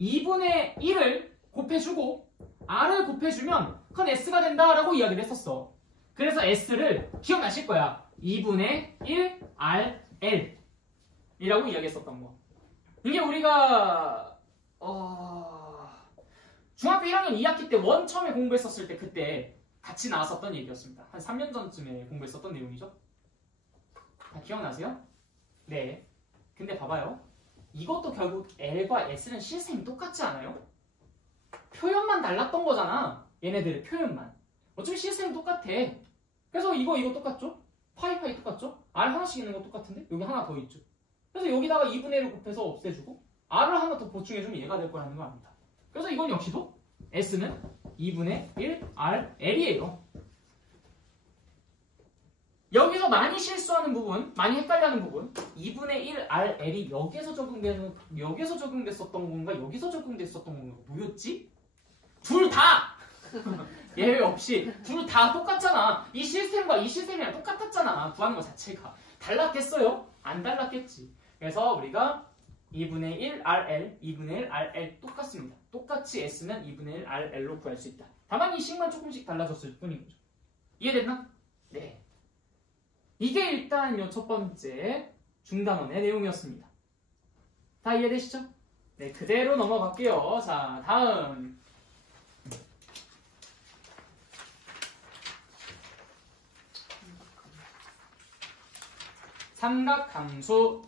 2분의 1을 곱해주고 r을 곱해주면 그건 s가 된다라고 이야기를 했었어. 그래서 s를 기억나실 거야. 2분의 1 rl 이라고 이야기했었던 거. 이게 우리가 중학교 1학년 2학기 때 원 처음에 공부했었을 때 그때 같이 나왔었던 얘기였습니다. 한 3년 전쯤에 공부했었던 내용이죠. 다 기억나세요? 네. 근데 봐봐요. 이것도 결국 L과 S는 시스템이 똑같지 않아요? 표현만 달랐던 거잖아. 얘네들의 표현만. 어차피 시스템이 똑같아. 그래서 이거 똑같죠? 파이 똑같죠? R 하나씩 있는 거 똑같은데? 여기 하나 더 있죠. 그래서 여기다가 2분의 1을 곱해서 없애주고 R을 하나 더 보충해주면 얘가 될 거라는 거 압니다. 그래서 이건 역시도 S는 2분의 1 RL이에요. 여기서 많이 실수하는 부분, 많이 헷갈려하는 부분 2분의 1 RL이 여기서 적용됐었던 건가? 여기서 적용됐었던 건가? 뭐였지? 둘 다! 예외 없이 둘 다 똑같잖아. 이 시스템과 이 시스템이랑 똑같았잖아. 구하는 것 자체가. 달랐겠어요? 안 달랐겠지. 그래서 우리가 2분의 1 RL, 2분의 1 RL 똑같습니다. 똑같이 S는 2분의 1 RL로 구할 수 있다. 다만 이 식만 조금씩 달라졌을 뿐인 거죠. 이해됐나? 네. 이게 일단 요 첫 번째 중단원의 내용이었습니다. 다 이해되시죠? 네, 그대로 넘어갈게요. 자, 다음. 삼각함수.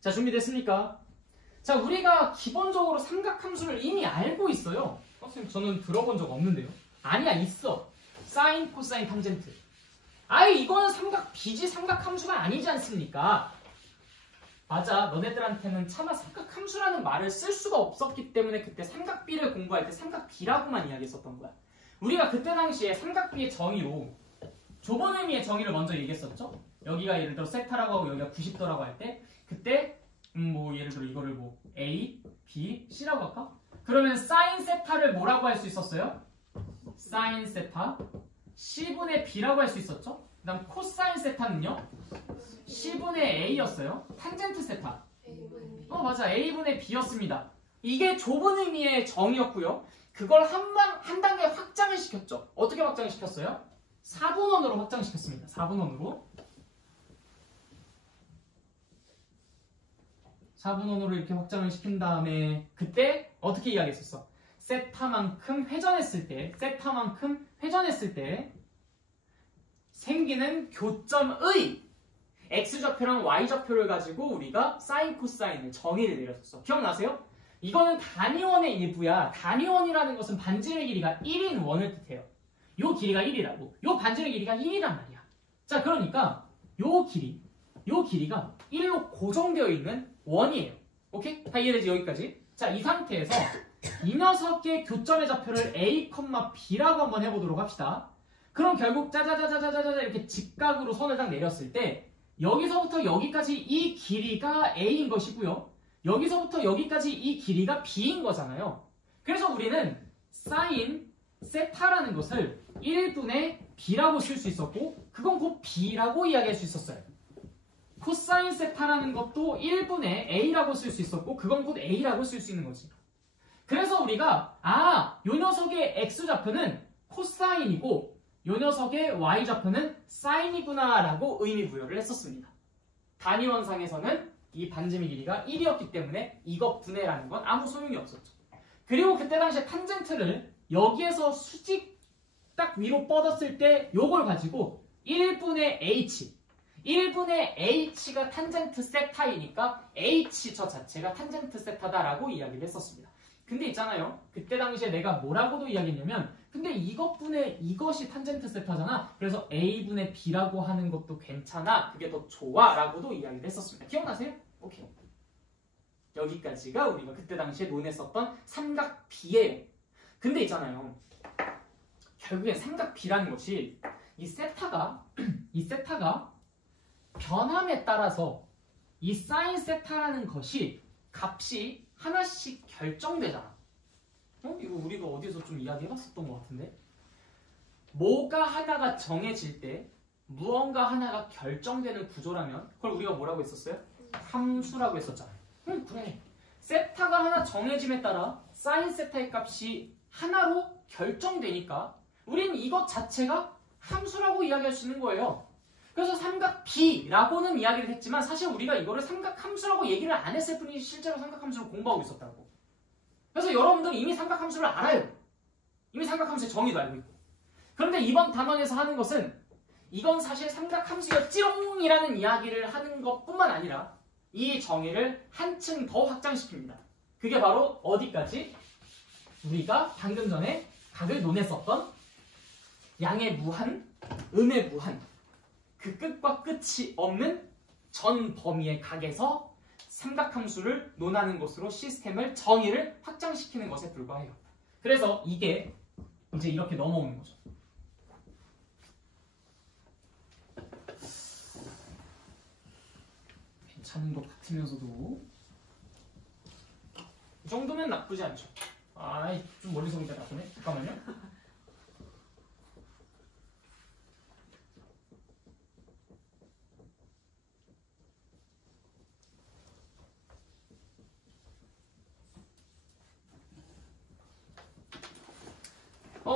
자, 준비됐습니까? 자, 우리가 기본적으로 삼각함수를 이미 알고 있어요. 선생님, 저는 들어본 적 없는데요. 아니야, 있어. 사인, 코사인, 탄젠트. 아예 이건 비지 삼각함수가 아니지 않습니까? 맞아, 너네들한테는 차마 삼각함수라는 말을 쓸 수가 없었기 때문에 그때 삼각비를 공부할 때 삼각비라고만 이야기했었던 거야. 우리가 그때 당시에 삼각비의 정의로 좁은 의미의 정의를 먼저 얘기했었죠. 여기가 예를 들어 세타라고 하고 여기가 90도라고 할 때 그때 뭐 예를 들어 이거를 뭐 A, B, C라고 할까? 그러면 사인 세타를 뭐라고 할 수 있었어요? 사인 세타 C분의 B라고 할 수 있었죠? 그 다음 코사인 세타는요? C분의 A였어요. 탄젠트 세타 맞아, A분의 B였습니다. 이게 좁은 의미의 정의였고요. 그걸 한 단계 확장을 시켰죠. 어떻게 확장을 시켰어요? 4분원으로 확장시켰습니다. 4분원으로. 4분원으로 이렇게 확장을 시킨 다음에 그때 어떻게 이야기했었어? 세타만큼 회전했을 때 생기는 교점의 x좌표랑 y좌표를 가지고 우리가 사인 코사인을 정의를 내렸었어. 기억나세요? 이거는 단위원의 일부야. 단위원이라는 것은 반지름의 길이가 1인 원을 뜻해요. 요 길이가 1이라고. 요 반지름의 길이가 1이란 말이야. 자, 그러니까 요 길이가 1로 고정되어 있는 원이에요. 오케이? 다 이해되지? 여기까지. 자, 이 상태에서 이 녀석의 교점의 좌표를 A, B라고 한번 해보도록 합시다. 그럼 결국 짜자자자자자자 이렇게 직각으로 선을 딱 내렸을 때 여기서부터 여기까지 이 길이가 A인 것이고요. 여기서부터 여기까지 이 길이가 B인 거잖아요. 그래서 우리는 사인 세타라는 것을 1분의 B라고 쓸 수 있었고 그건 곧 B라고 이야기할 수 있었어요. 코사인 세타라는 것도 1분의 A라고 쓸 수 있었고 그건 곧 A라고 쓸 수 있는 거지. 그래서 우리가 요 녀석의 X좌표는 코사인이고 요 녀석의 Y좌표는 사인이구나 라고 의미 부여를 했었습니다. 단위원상에서는 이 반지름의 길이가 1이었기 때문에 이것 분해라는 건 아무 소용이 없었죠. 그리고 그때 당시에 탄젠트를 여기에서 수직 딱 위로 뻗었을 때 요걸 가지고 1분의 H가 탄젠트 세타이니까 H 저 자체가 탄젠트 세타다라고 이야기를 했었습니다. 근데 있잖아요. 그때 당시에 내가 뭐라고도 이야기했냐면 근데 이것이 탄젠트 세타잖아. 그래서 A분의 B라고 하는 것도 괜찮아. 그게 더 좋아. 라고도 이야기를 했었습니다. 기억나세요? 오케이. 여기까지가 우리가 그때 당시에 논했었던 삼각비예요. 근데 있잖아요. 결국엔 삼각비라는 것이 이 세타가 변함에 따라서 이 사인 세타라는 것이 값이 하나씩 결정되잖아. 이거 우리가 어디서 좀 이야기해봤었던 것 같은데? 뭐가 하나가 정해질 때 무언가 하나가 결정되는 구조라면 그걸 우리가 뭐라고 했었어요? 함수라고 했었잖아요. 그래. 세타가 하나 정해짐에 따라 사인 세타의 값이 하나로 결정되니까 우린 이것 자체가 함수라고 이야기할 수 있는 거예요. 그래서 삼각 B라고는 이야기를 했지만 사실 우리가 이거를 삼각함수라고 얘기를 안 했을 뿐이지 실제로 삼각함수를 공부하고 있었다고. 그래서 여러분들은 이미 삼각함수를 알아요. 이미 삼각함수의 정의도 알고 있고. 그런데 이번 단원에서 하는 것은 이건 사실 삼각함수였지롱이라는 이야기를 하는 것뿐만 아니라 이 정의를 한층 더 확장시킵니다. 그게 바로 어디까지? 우리가 방금 전에 각을 논했었던 양의 무한, 음의 무한, 그 끝과 끝이 없는 전 범위의 각에서 삼각함수를 논하는 것으로 시스템을 정의를 확장시키는 것에 불과해요. 그래서 이게 이제 이렇게 넘어오는 거죠. 괜찮은 것 같으면서도 이 정도면 나쁘지 않죠. 아이 좀 멀리서 보니까 나쁘네. 잠깐만요.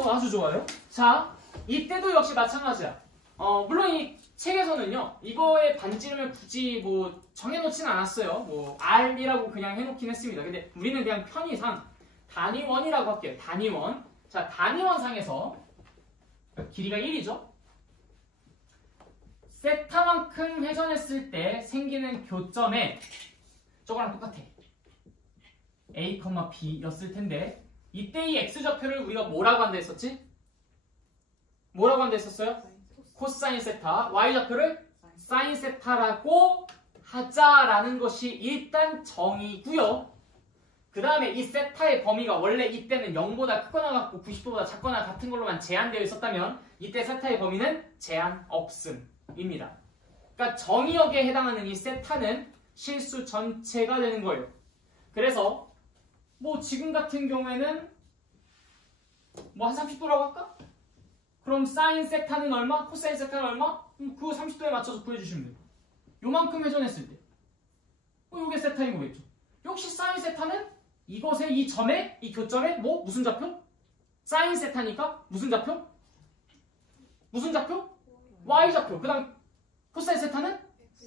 아주 좋아요. 자, 이때도 역시 마찬가지야. 물론 이 책에서는요, 이거의 반지름을 굳이 뭐 정해놓지는 않았어요. 뭐 R이라고 그냥 해놓긴 했습니다. 근데 우리는 그냥 편의상 단위원이라고 할게요. 단위원. 자, 단위원상에서 길이가 1이죠. 세타만큼 회전했을 때 생기는 교점에 저거랑 똑같아. A, B였을 텐데 이때 이 X좌표를 우리가 뭐라고 한다 했었지? 뭐라고 한다 했었어요? 코사인 세타. Y좌표를 사인 세타라고 하자라는 것이 일단 정의고요. 그 다음에 이 세타의 범위가 원래 이때는 0보다 크거나 같고 90도보다 작거나 같은 걸로만 제한되어 있었다면 이때 세타의 범위는 제한 없음입니다. 그러니까 정의역에 해당하는 이 세타는 실수 전체가 되는 거예요. 그래서 뭐 지금 같은 경우에는 뭐 한 30도라고 할까? 그럼 사인 세타는 얼마? 코사인 세타는 얼마? 그거 30도에 맞춰서 구해주시면 돼요. 요만큼 회전했을 때 요게 세타인 거겠죠. 역시 사인 세타는 이것의 이 점에 이 교점에 뭐 무슨 좌표? 사인 세타니까 무슨 좌표? 무슨 좌표? Y좌표. 그 다음 코사인 세타는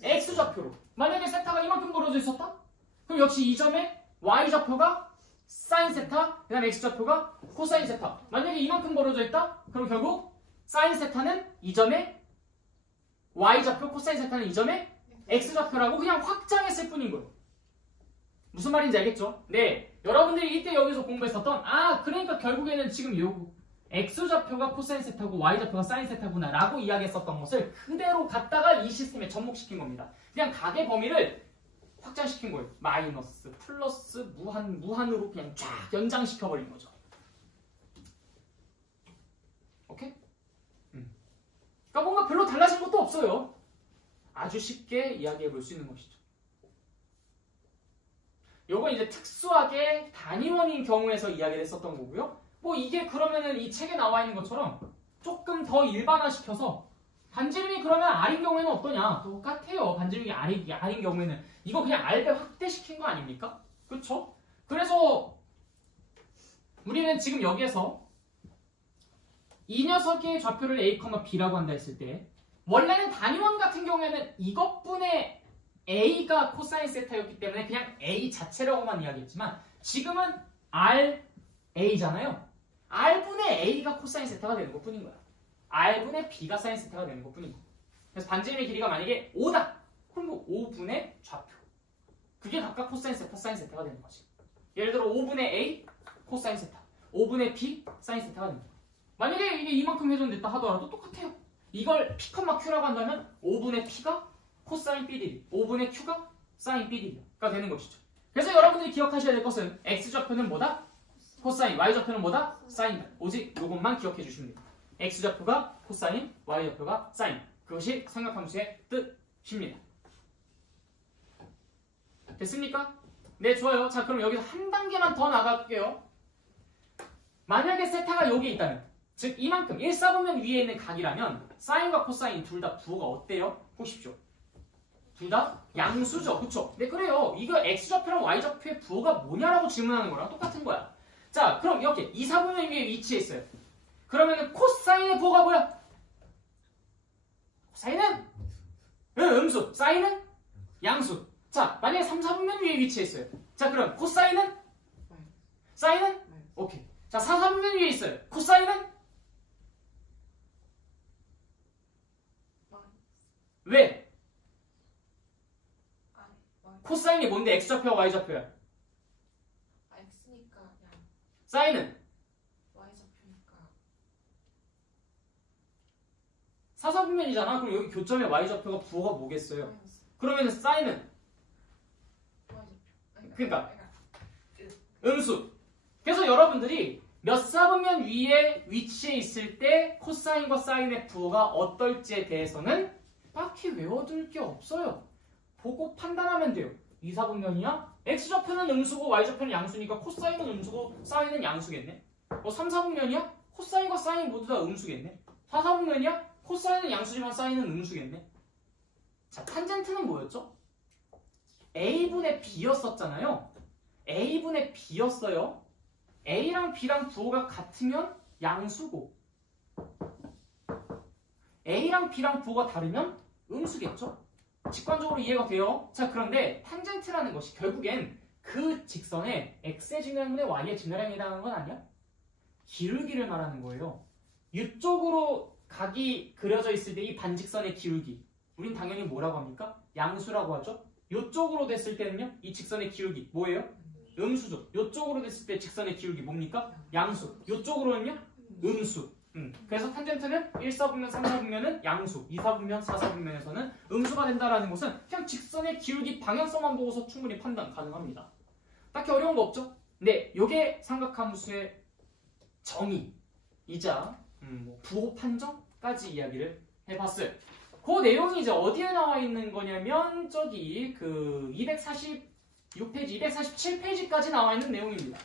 X좌표로. 만약에 세타가 이만큼 벌어져 있었다? 그럼 역시 이 점에 Y좌표가 사인 세타, 그 다음에 X좌표가 코사인 세타. 만약에 이만큼 벌어져 있다? 그럼 결국 사인 세타는 이 점에 Y좌표, 코사인 세타는 이 점에 X좌표라고 그냥 확장했을 뿐인 거예요. 무슨 말인지 알겠죠? 네, 여러분들이 이때 여기서 공부했었던 그러니까 결국에는 지금 요 X좌표가 코사인 세타고 Y좌표가 사인 세타구나 라고 이야기했었던 것을 그대로 갖다가 이 시스템에 접목시킨 겁니다. 그냥 각의 범위를 확장시킨 거예요. 마이너스, 플러스, 무한으로 그냥 쫙 연장시켜버린 거죠. 오케이? 그러니까 뭔가 별로 달라진 것도 없어요. 아주 쉽게 이야기해 볼 수 있는 것이죠. 요건 이제 특수하게 단위원인 경우에서 이야기를 했었던 거고요. 뭐 이게 그러면은 이 책에 나와 있는 것처럼 조금 더 일반화시켜서 반지름이 그러면 R인 경우에는 어떠냐? 똑같아요. 반지름이 R인 경우에는 이거 그냥 R배 확대시킨 거 아닙니까? 그렇죠? 그래서 우리는 지금 여기에서 이 녀석의 좌표를 A, B라고 한다 했을 때 원래는 단위원 같은 경우에는 이것분의 A가 코사인 세타였기 때문에 그냥 A 자체라고만 이야기했지만 지금은 RA잖아요. R분의 A가 코사인 세타가 되는 것 뿐인 거야. R분의 B가 사인 세타가 되는 것 뿐인 거야. 그래서 반지름의 길이가 만약에 5다. 그럼 뭐 5분의 좌표. 그게 각각 코사인 세타, 사인 세타가 되는 거지. 예를 들어 5분의 A, 코사인 세타. 5분의 B, 사인 세타가 되는 거야. 만약에 이게 이만큼 회전됐다 하더라도 똑같아요. 이걸 P, Q라고 한다면 5분의 P가 코사인 BdB, 5분의 Q가 사인 BdB가 되는 것이죠. 그래서 여러분들이 기억하셔야 될 것은 X좌표는 뭐다? 코사인, Y좌표는 뭐다? 사인. 오직 이것만 기억해 주시면 됩니다. X좌표가 코사인, Y좌표가 사인. 그것이 삼각함수의 뜻입니다. 됐습니까? 네, 좋아요. 자, 그럼 여기서 한 단계만 더 나갈게요. 만약에 세타가 여기 있다면 즉 이만큼 1사분면 위에 있는 각이라면 사인과 코사인 둘 다 부호가 어때요? 보십시오. 둘 다 양수죠. 그쵸? 네, 그래요. 이거 x좌표랑 y좌표의 부호가 뭐냐라고 질문하는 거랑 똑같은 거야. 자, 그럼 이렇게 2사분면 위에 위치해 있어요. 그러면은 코사인의 부호가 뭐야? 사인은 음수, 사인은 양수. 자, 만약에 3, 4분면 위에 위치해 있어요. 자, 그럼 코사인은? 사인은? 오케이. 자, 4, 4분면 위에 있어요. 코사인은? 왜? 코사인이 뭔데? x좌표와 y좌표야. x니까 양, 사인은? y좌표니까 4, 4분면이잖아. 그럼 여기 교점의 y좌표가 부호가 뭐겠어요? 마이너스 그러면 사인은? y좌표. 그러니까 음수. 그래서 여러분들이 몇 사분면 위에 위치해 있을 때 코사인과 사인의 부호가 어떨지에 대해서는 딱히 외워둘 게 없어요. 보고 판단하면 돼요. 2사분면이야? x좌표는 음수고 y좌표는 양수니까 코사인은 음수고 사인은 양수겠네. 3, 4분면이야? 코사인과 사인 모두 다 음수겠네. 4, 4분면이야? 코사인은 양수지만 사인은 음수겠네. 자, 탄젠트는 뭐였죠? a분의 b였었잖아요. a분의 b였어요. a랑 b랑 부호가 같으면 양수고 a랑 b랑 부호가 다르면 음수겠죠? 직관적으로 이해가 돼요? 자, 그런데 탄젠트라는 것이 결국엔 그 직선에 x의 증가량분의 y의 증가량에 해당하는 건 아니야? 기울기를 말하는 거예요. 이쪽으로 각이 그려져 있을 때 이 반직선의 기울기, 우린 당연히 뭐라고 합니까? 양수라고 하죠? 이쪽으로 됐을 때는요, 이 직선의 기울기 뭐예요? 음수죠. 이쪽으로 됐을 때 직선의 기울기 뭡니까? 양수. 이쪽으로는요? 음수. 그래서 탄젠트는 1사분면, 3사분면은 양수, 2사분면, 4사분면에서는 음수가 된다라는 것은 그냥 직선의 기울기 방향성만 보고서 충분히 판단 가능합니다. 딱히 어려운 거 없죠? 네, 요게 삼각함수의 정의이자 부호 판정까지 이야기를 해봤어요. 그 내용이 이제 어디에 나와 있는 거냐면 저기 그 246페이지, 247페이지까지 나와 있는 내용입니다.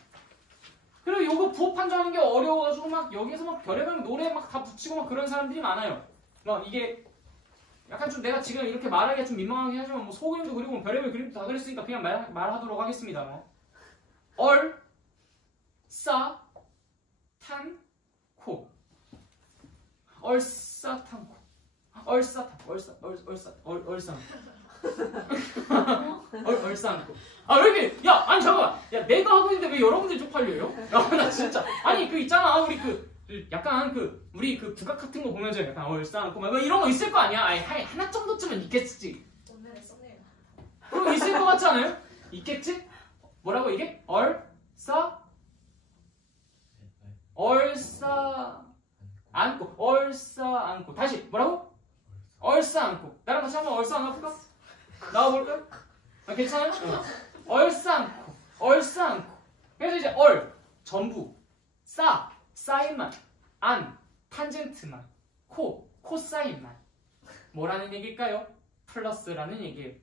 그리고 요거 부호 판정하는 게 어려워가지고 막 여기서 막 별의별 노래 막 다 붙이고 막 그런 사람들이 많아요. 이게 약간 좀 내가 지금 이렇게 말하기가 좀 민망하긴 하지만 뭐 소그림도 그리고 뭐 별의별 그림도 다 그렸으니까 그냥 말하도록 하겠습니다. 얼, 싸, 탄, 코. 얼싸탄코. 얼싸탄코. 얼싸안고. 아, 왜 이렇게, 야, 아니, 잠깐만. 야, 내가 하고 있는데 왜 여러분들이 쪽팔려요? 야, 나 진짜. 아니, 그 있잖아. 우리 약간 우리 국악 같은 거 보면서 약간 얼싸안고 막 이런 거 있을 거 아니야? 아니, 하나 정도쯤은 있겠지. 오늘의 썸네일 그럼 있을 것 같지 않아요? 있겠지? 뭐라고 이게? 얼싸안고. 다시, 뭐라고? 얼싸안고. 나랑 같이 한번 얼싸안아볼까? 나와볼까요? 아, 괜찮아요? 얼싸안고. 그래서 이제 전부, 사인만, 탄젠트만, 코사인만. 뭐라는 얘기일까요? 플러스라는 얘기예요.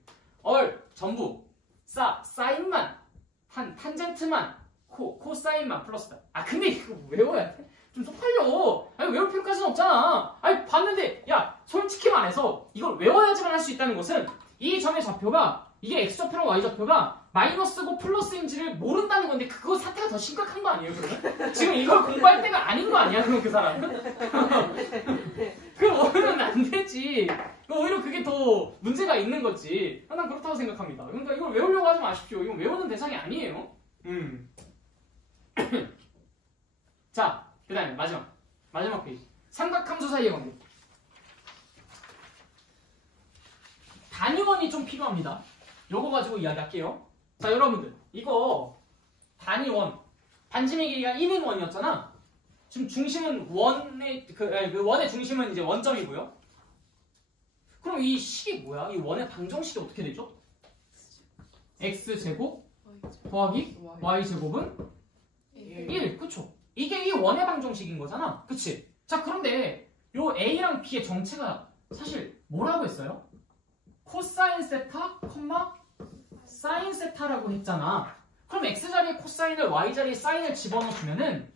전부, 사인만, 탄젠트만, 코사인만 플러스다. 아, 근데 이거 외워야 돼? 좀 쪽팔려. 아니, 외울 필요까지는 없잖아. 아니, 봤는데, 야, 솔직히 말해서 이걸 외워야지만 할 수 있다는 것은 이 점의 좌표가, 이게 x좌표랑 y좌표가 마이너스고 플러스인지를 모른다는 건데 그거 사태가 더 심각한 거 아니에요, 그러면? 지금 이걸 공부할 때가 아닌 거 아니야, 그럼 그 사람은? 그럼 오히려는 안 되지. 오히려 그게 더 문제가 있는 거지. 난 그렇다고 생각합니다. 그러니까 이걸 외우려고 하지 마십시오. 이건 외우는 대상이 아니에요. 자, 그 다음에 마지막 페이지. 삼각함수 사이의 관계. 단위원이 좀 필요합니다. 요거 가지고 이야기할게요. 자, 여러분들, 이거 단위원, 반지름의 길이가 1인 원이었잖아. 지금 중심은 원의 그 원의 중심은 이제 원점이고요. 그럼 이 식이 뭐야? 이 원의 방정식이 어떻게 되죠? x제곱 더하기 y제곱은 1, 그쵸? 이게 이 원의 방정식인 거잖아, 그치? 자, 그런데 요 a랑 b의 정체가 사실 뭐라고 했어요? 코사인 세타, 사인 세타라고 했잖아. 그럼 x자리에 코사인을 y자리에 사인을 집어넣으면은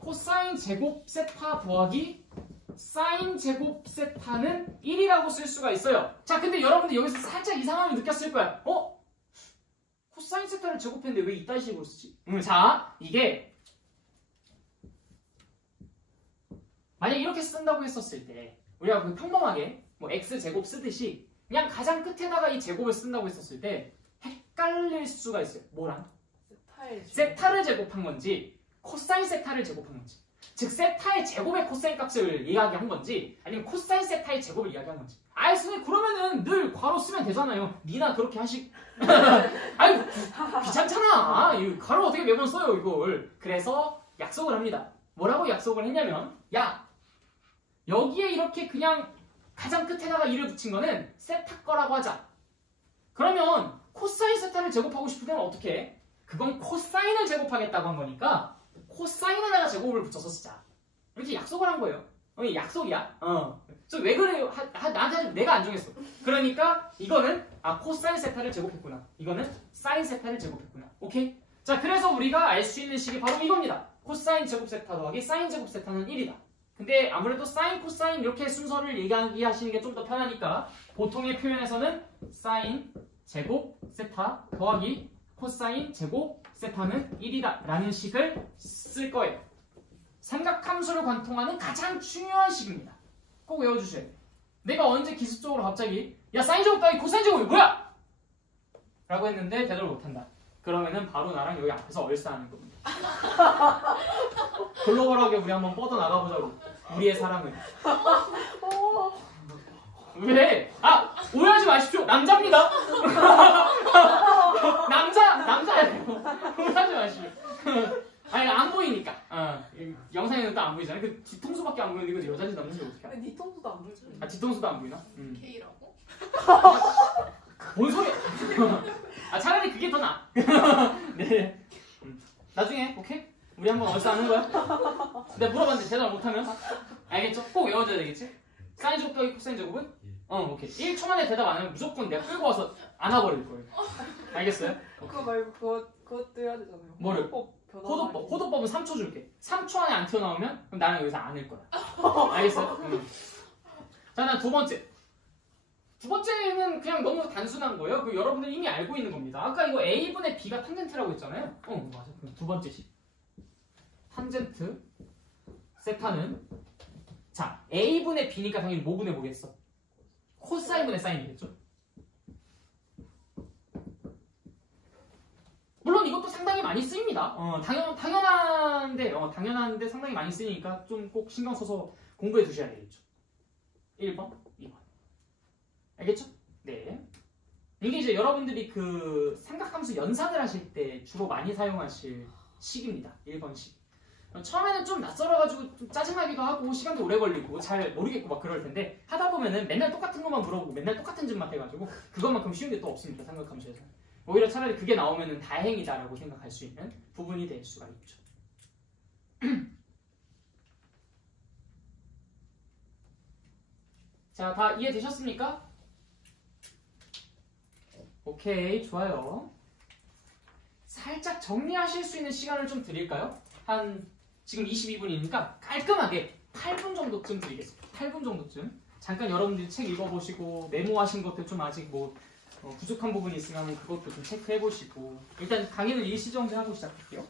코사인 제곱 세타 더하기 사인 제곱 세타는 1이라고 쓸 수가 있어요. 자, 근데 여러분들 여기서 살짝 이상함을 느꼈을 거야. 코사인 세타를 제곱했는데 왜 이딴 식으로 쓰지? 자, 이게 만약 이렇게 쓴다고 했었을 때 우리가 평범하게 뭐 x제곱 쓰듯이 그냥 가장 끝에다가 이 제곱을 쓴다고 했었을 때 헷갈릴 수가 있어요. 뭐랑? 세타를 제곱한 건지 코사인 세타를 제곱한 건지, 즉 세타의 제곱의 코사인 값을 이야기한 건지 아니면 코사인 세타의 제곱을 이야기한 건지. 아이 선생님 그러면은 늘 괄호 쓰면 되잖아요. 니나 그렇게 하시. 아이 귀찮잖아. 이 괄호 어떻게 매번 써요 이걸. 그래서 약속을 합니다. 뭐라고 약속을 했냐면, 야 여기에 이렇게 그냥 가장 끝에다가 1을 붙인 거는 세타 거라고 하자. 그러면 코사인 세타를 제곱하고 싶을 때는 어떻게 해? 그건 코사인을 제곱하겠다고 한 거니까 코사인에다가 제곱을 붙여서 쓰자. 이렇게 약속을 한 거예요. 약속이야. 왜 그래요? 나한테 내가 안 정했어. 그러니까 이거는 코사인 세타를 제곱했구나. 이거는 사인 세타를 제곱했구나. 오케이? 자, 그래서 우리가 알 수 있는 식이 바로 이겁니다. 코사인 제곱 세타 더하기 사인 제곱 세타는 1이다. 근데 아무래도 사인, 코사인 이렇게 순서를 얘기하시는 게 좀 더 편하니까 보통의 표현에서는 사인 제곱 세타 더하기 코사인 제곱 세타는 1이다 라는 식을 쓸 거예요. 삼각함수를 관통하는 가장 중요한 식입니다. 꼭 외워주셔야 돼요. 내가 언제 기술적으로 갑자기 야 사인 제곱 더하기 코사인 제곱이 뭐야? 라고 했는데 대답을 못한다. 그러면은 바로 나랑 여기 앞에서 얼싸하는 겁니다. 글로벌하게 우리 한번 뻗어나가보자고. 우리의 사랑을. 왜? 오해하지 마십시오. 남자입니다. 남자예요. 오해하지 마십시오. 아니 안 보이니까. 영상에는 또 안 보이잖아요. 그 뒤통수밖에 안 보이는데 이거 여자인지 남자인지 어떻게 알아? 뒤통수도 안 보이지. 뒤통수도 안 보이나? K라고? 뭔 소리야? 차라리 그게 더 나아. 네. 나중에 오케이? 우리 한번 얼싸하는 거야? 내가 물어봤는데 대답을 못하면 알겠죠? 꼭 외워줘야 되겠지? 사인 제곱 더하기 코사인 제곱은? 오케이. 1초 만에 대답 안 하면 무조건 내가 끌고 와서 안아버릴 거예요. 알겠어요? 그거 말고 그것도 해야 되잖아요. 뭐를? 호도법. 호도법은 3초 줄게. 3초 안에 안 튀어나오면 그럼 나는 여기서 안을 거야. 알겠어요? 자, 난 두 번째. 두 번째는 그냥 너무 단순한 거예요. 여러분들 이미 알고 있는 겁니다. 아까 이거 A분의 B가 탄젠트라고 했잖아요. 맞아. 그럼 두 번째 식. 탄젠트 세타는 자, A분의 B니까 당연히 뭐분의 뭐겠어? 코사인분의 사인이겠죠? 물론 이것도 상당히 많이 쓰입니다. 당연한데 상당히 많이 쓰니까 좀 꼭 신경 써서 공부해 두셔야 되겠죠. 1번, 2번. 알겠죠? 네. 이게 이제 여러분들이 그 삼각함수 연산을 하실 때 주로 많이 사용하실 식입니다. 1번식. 처음에는 좀 낯설어가지고 좀 짜증나기도 하고 시간도 오래 걸리고 잘 모르겠고 막 그럴 텐데 하다 보면은 맨날 똑같은 것만 물어보고 맨날 똑같은 짓만 해가지고 그것만큼 쉬운 게 또 없습니다. 삼각함수에서. 오히려 차라리 그게 나오면은 다행이다라고 생각할 수 있는 부분이 될 수가 있죠. 자, 다 이해되셨습니까? 오케이, 좋아요. 살짝 정리하실 수 있는 시간을 좀 드릴까요? 지금 22분이니까 깔끔하게 8분 정도쯤 드리겠습니다. 8분 정도쯤. 잠깐 여러분들이 책 읽어보시고 메모하신 것들 좀 아직 부족한 부분이 있으면 그것도 좀 체크해보시고 일단 강의는 일시정지하고 시작할게요.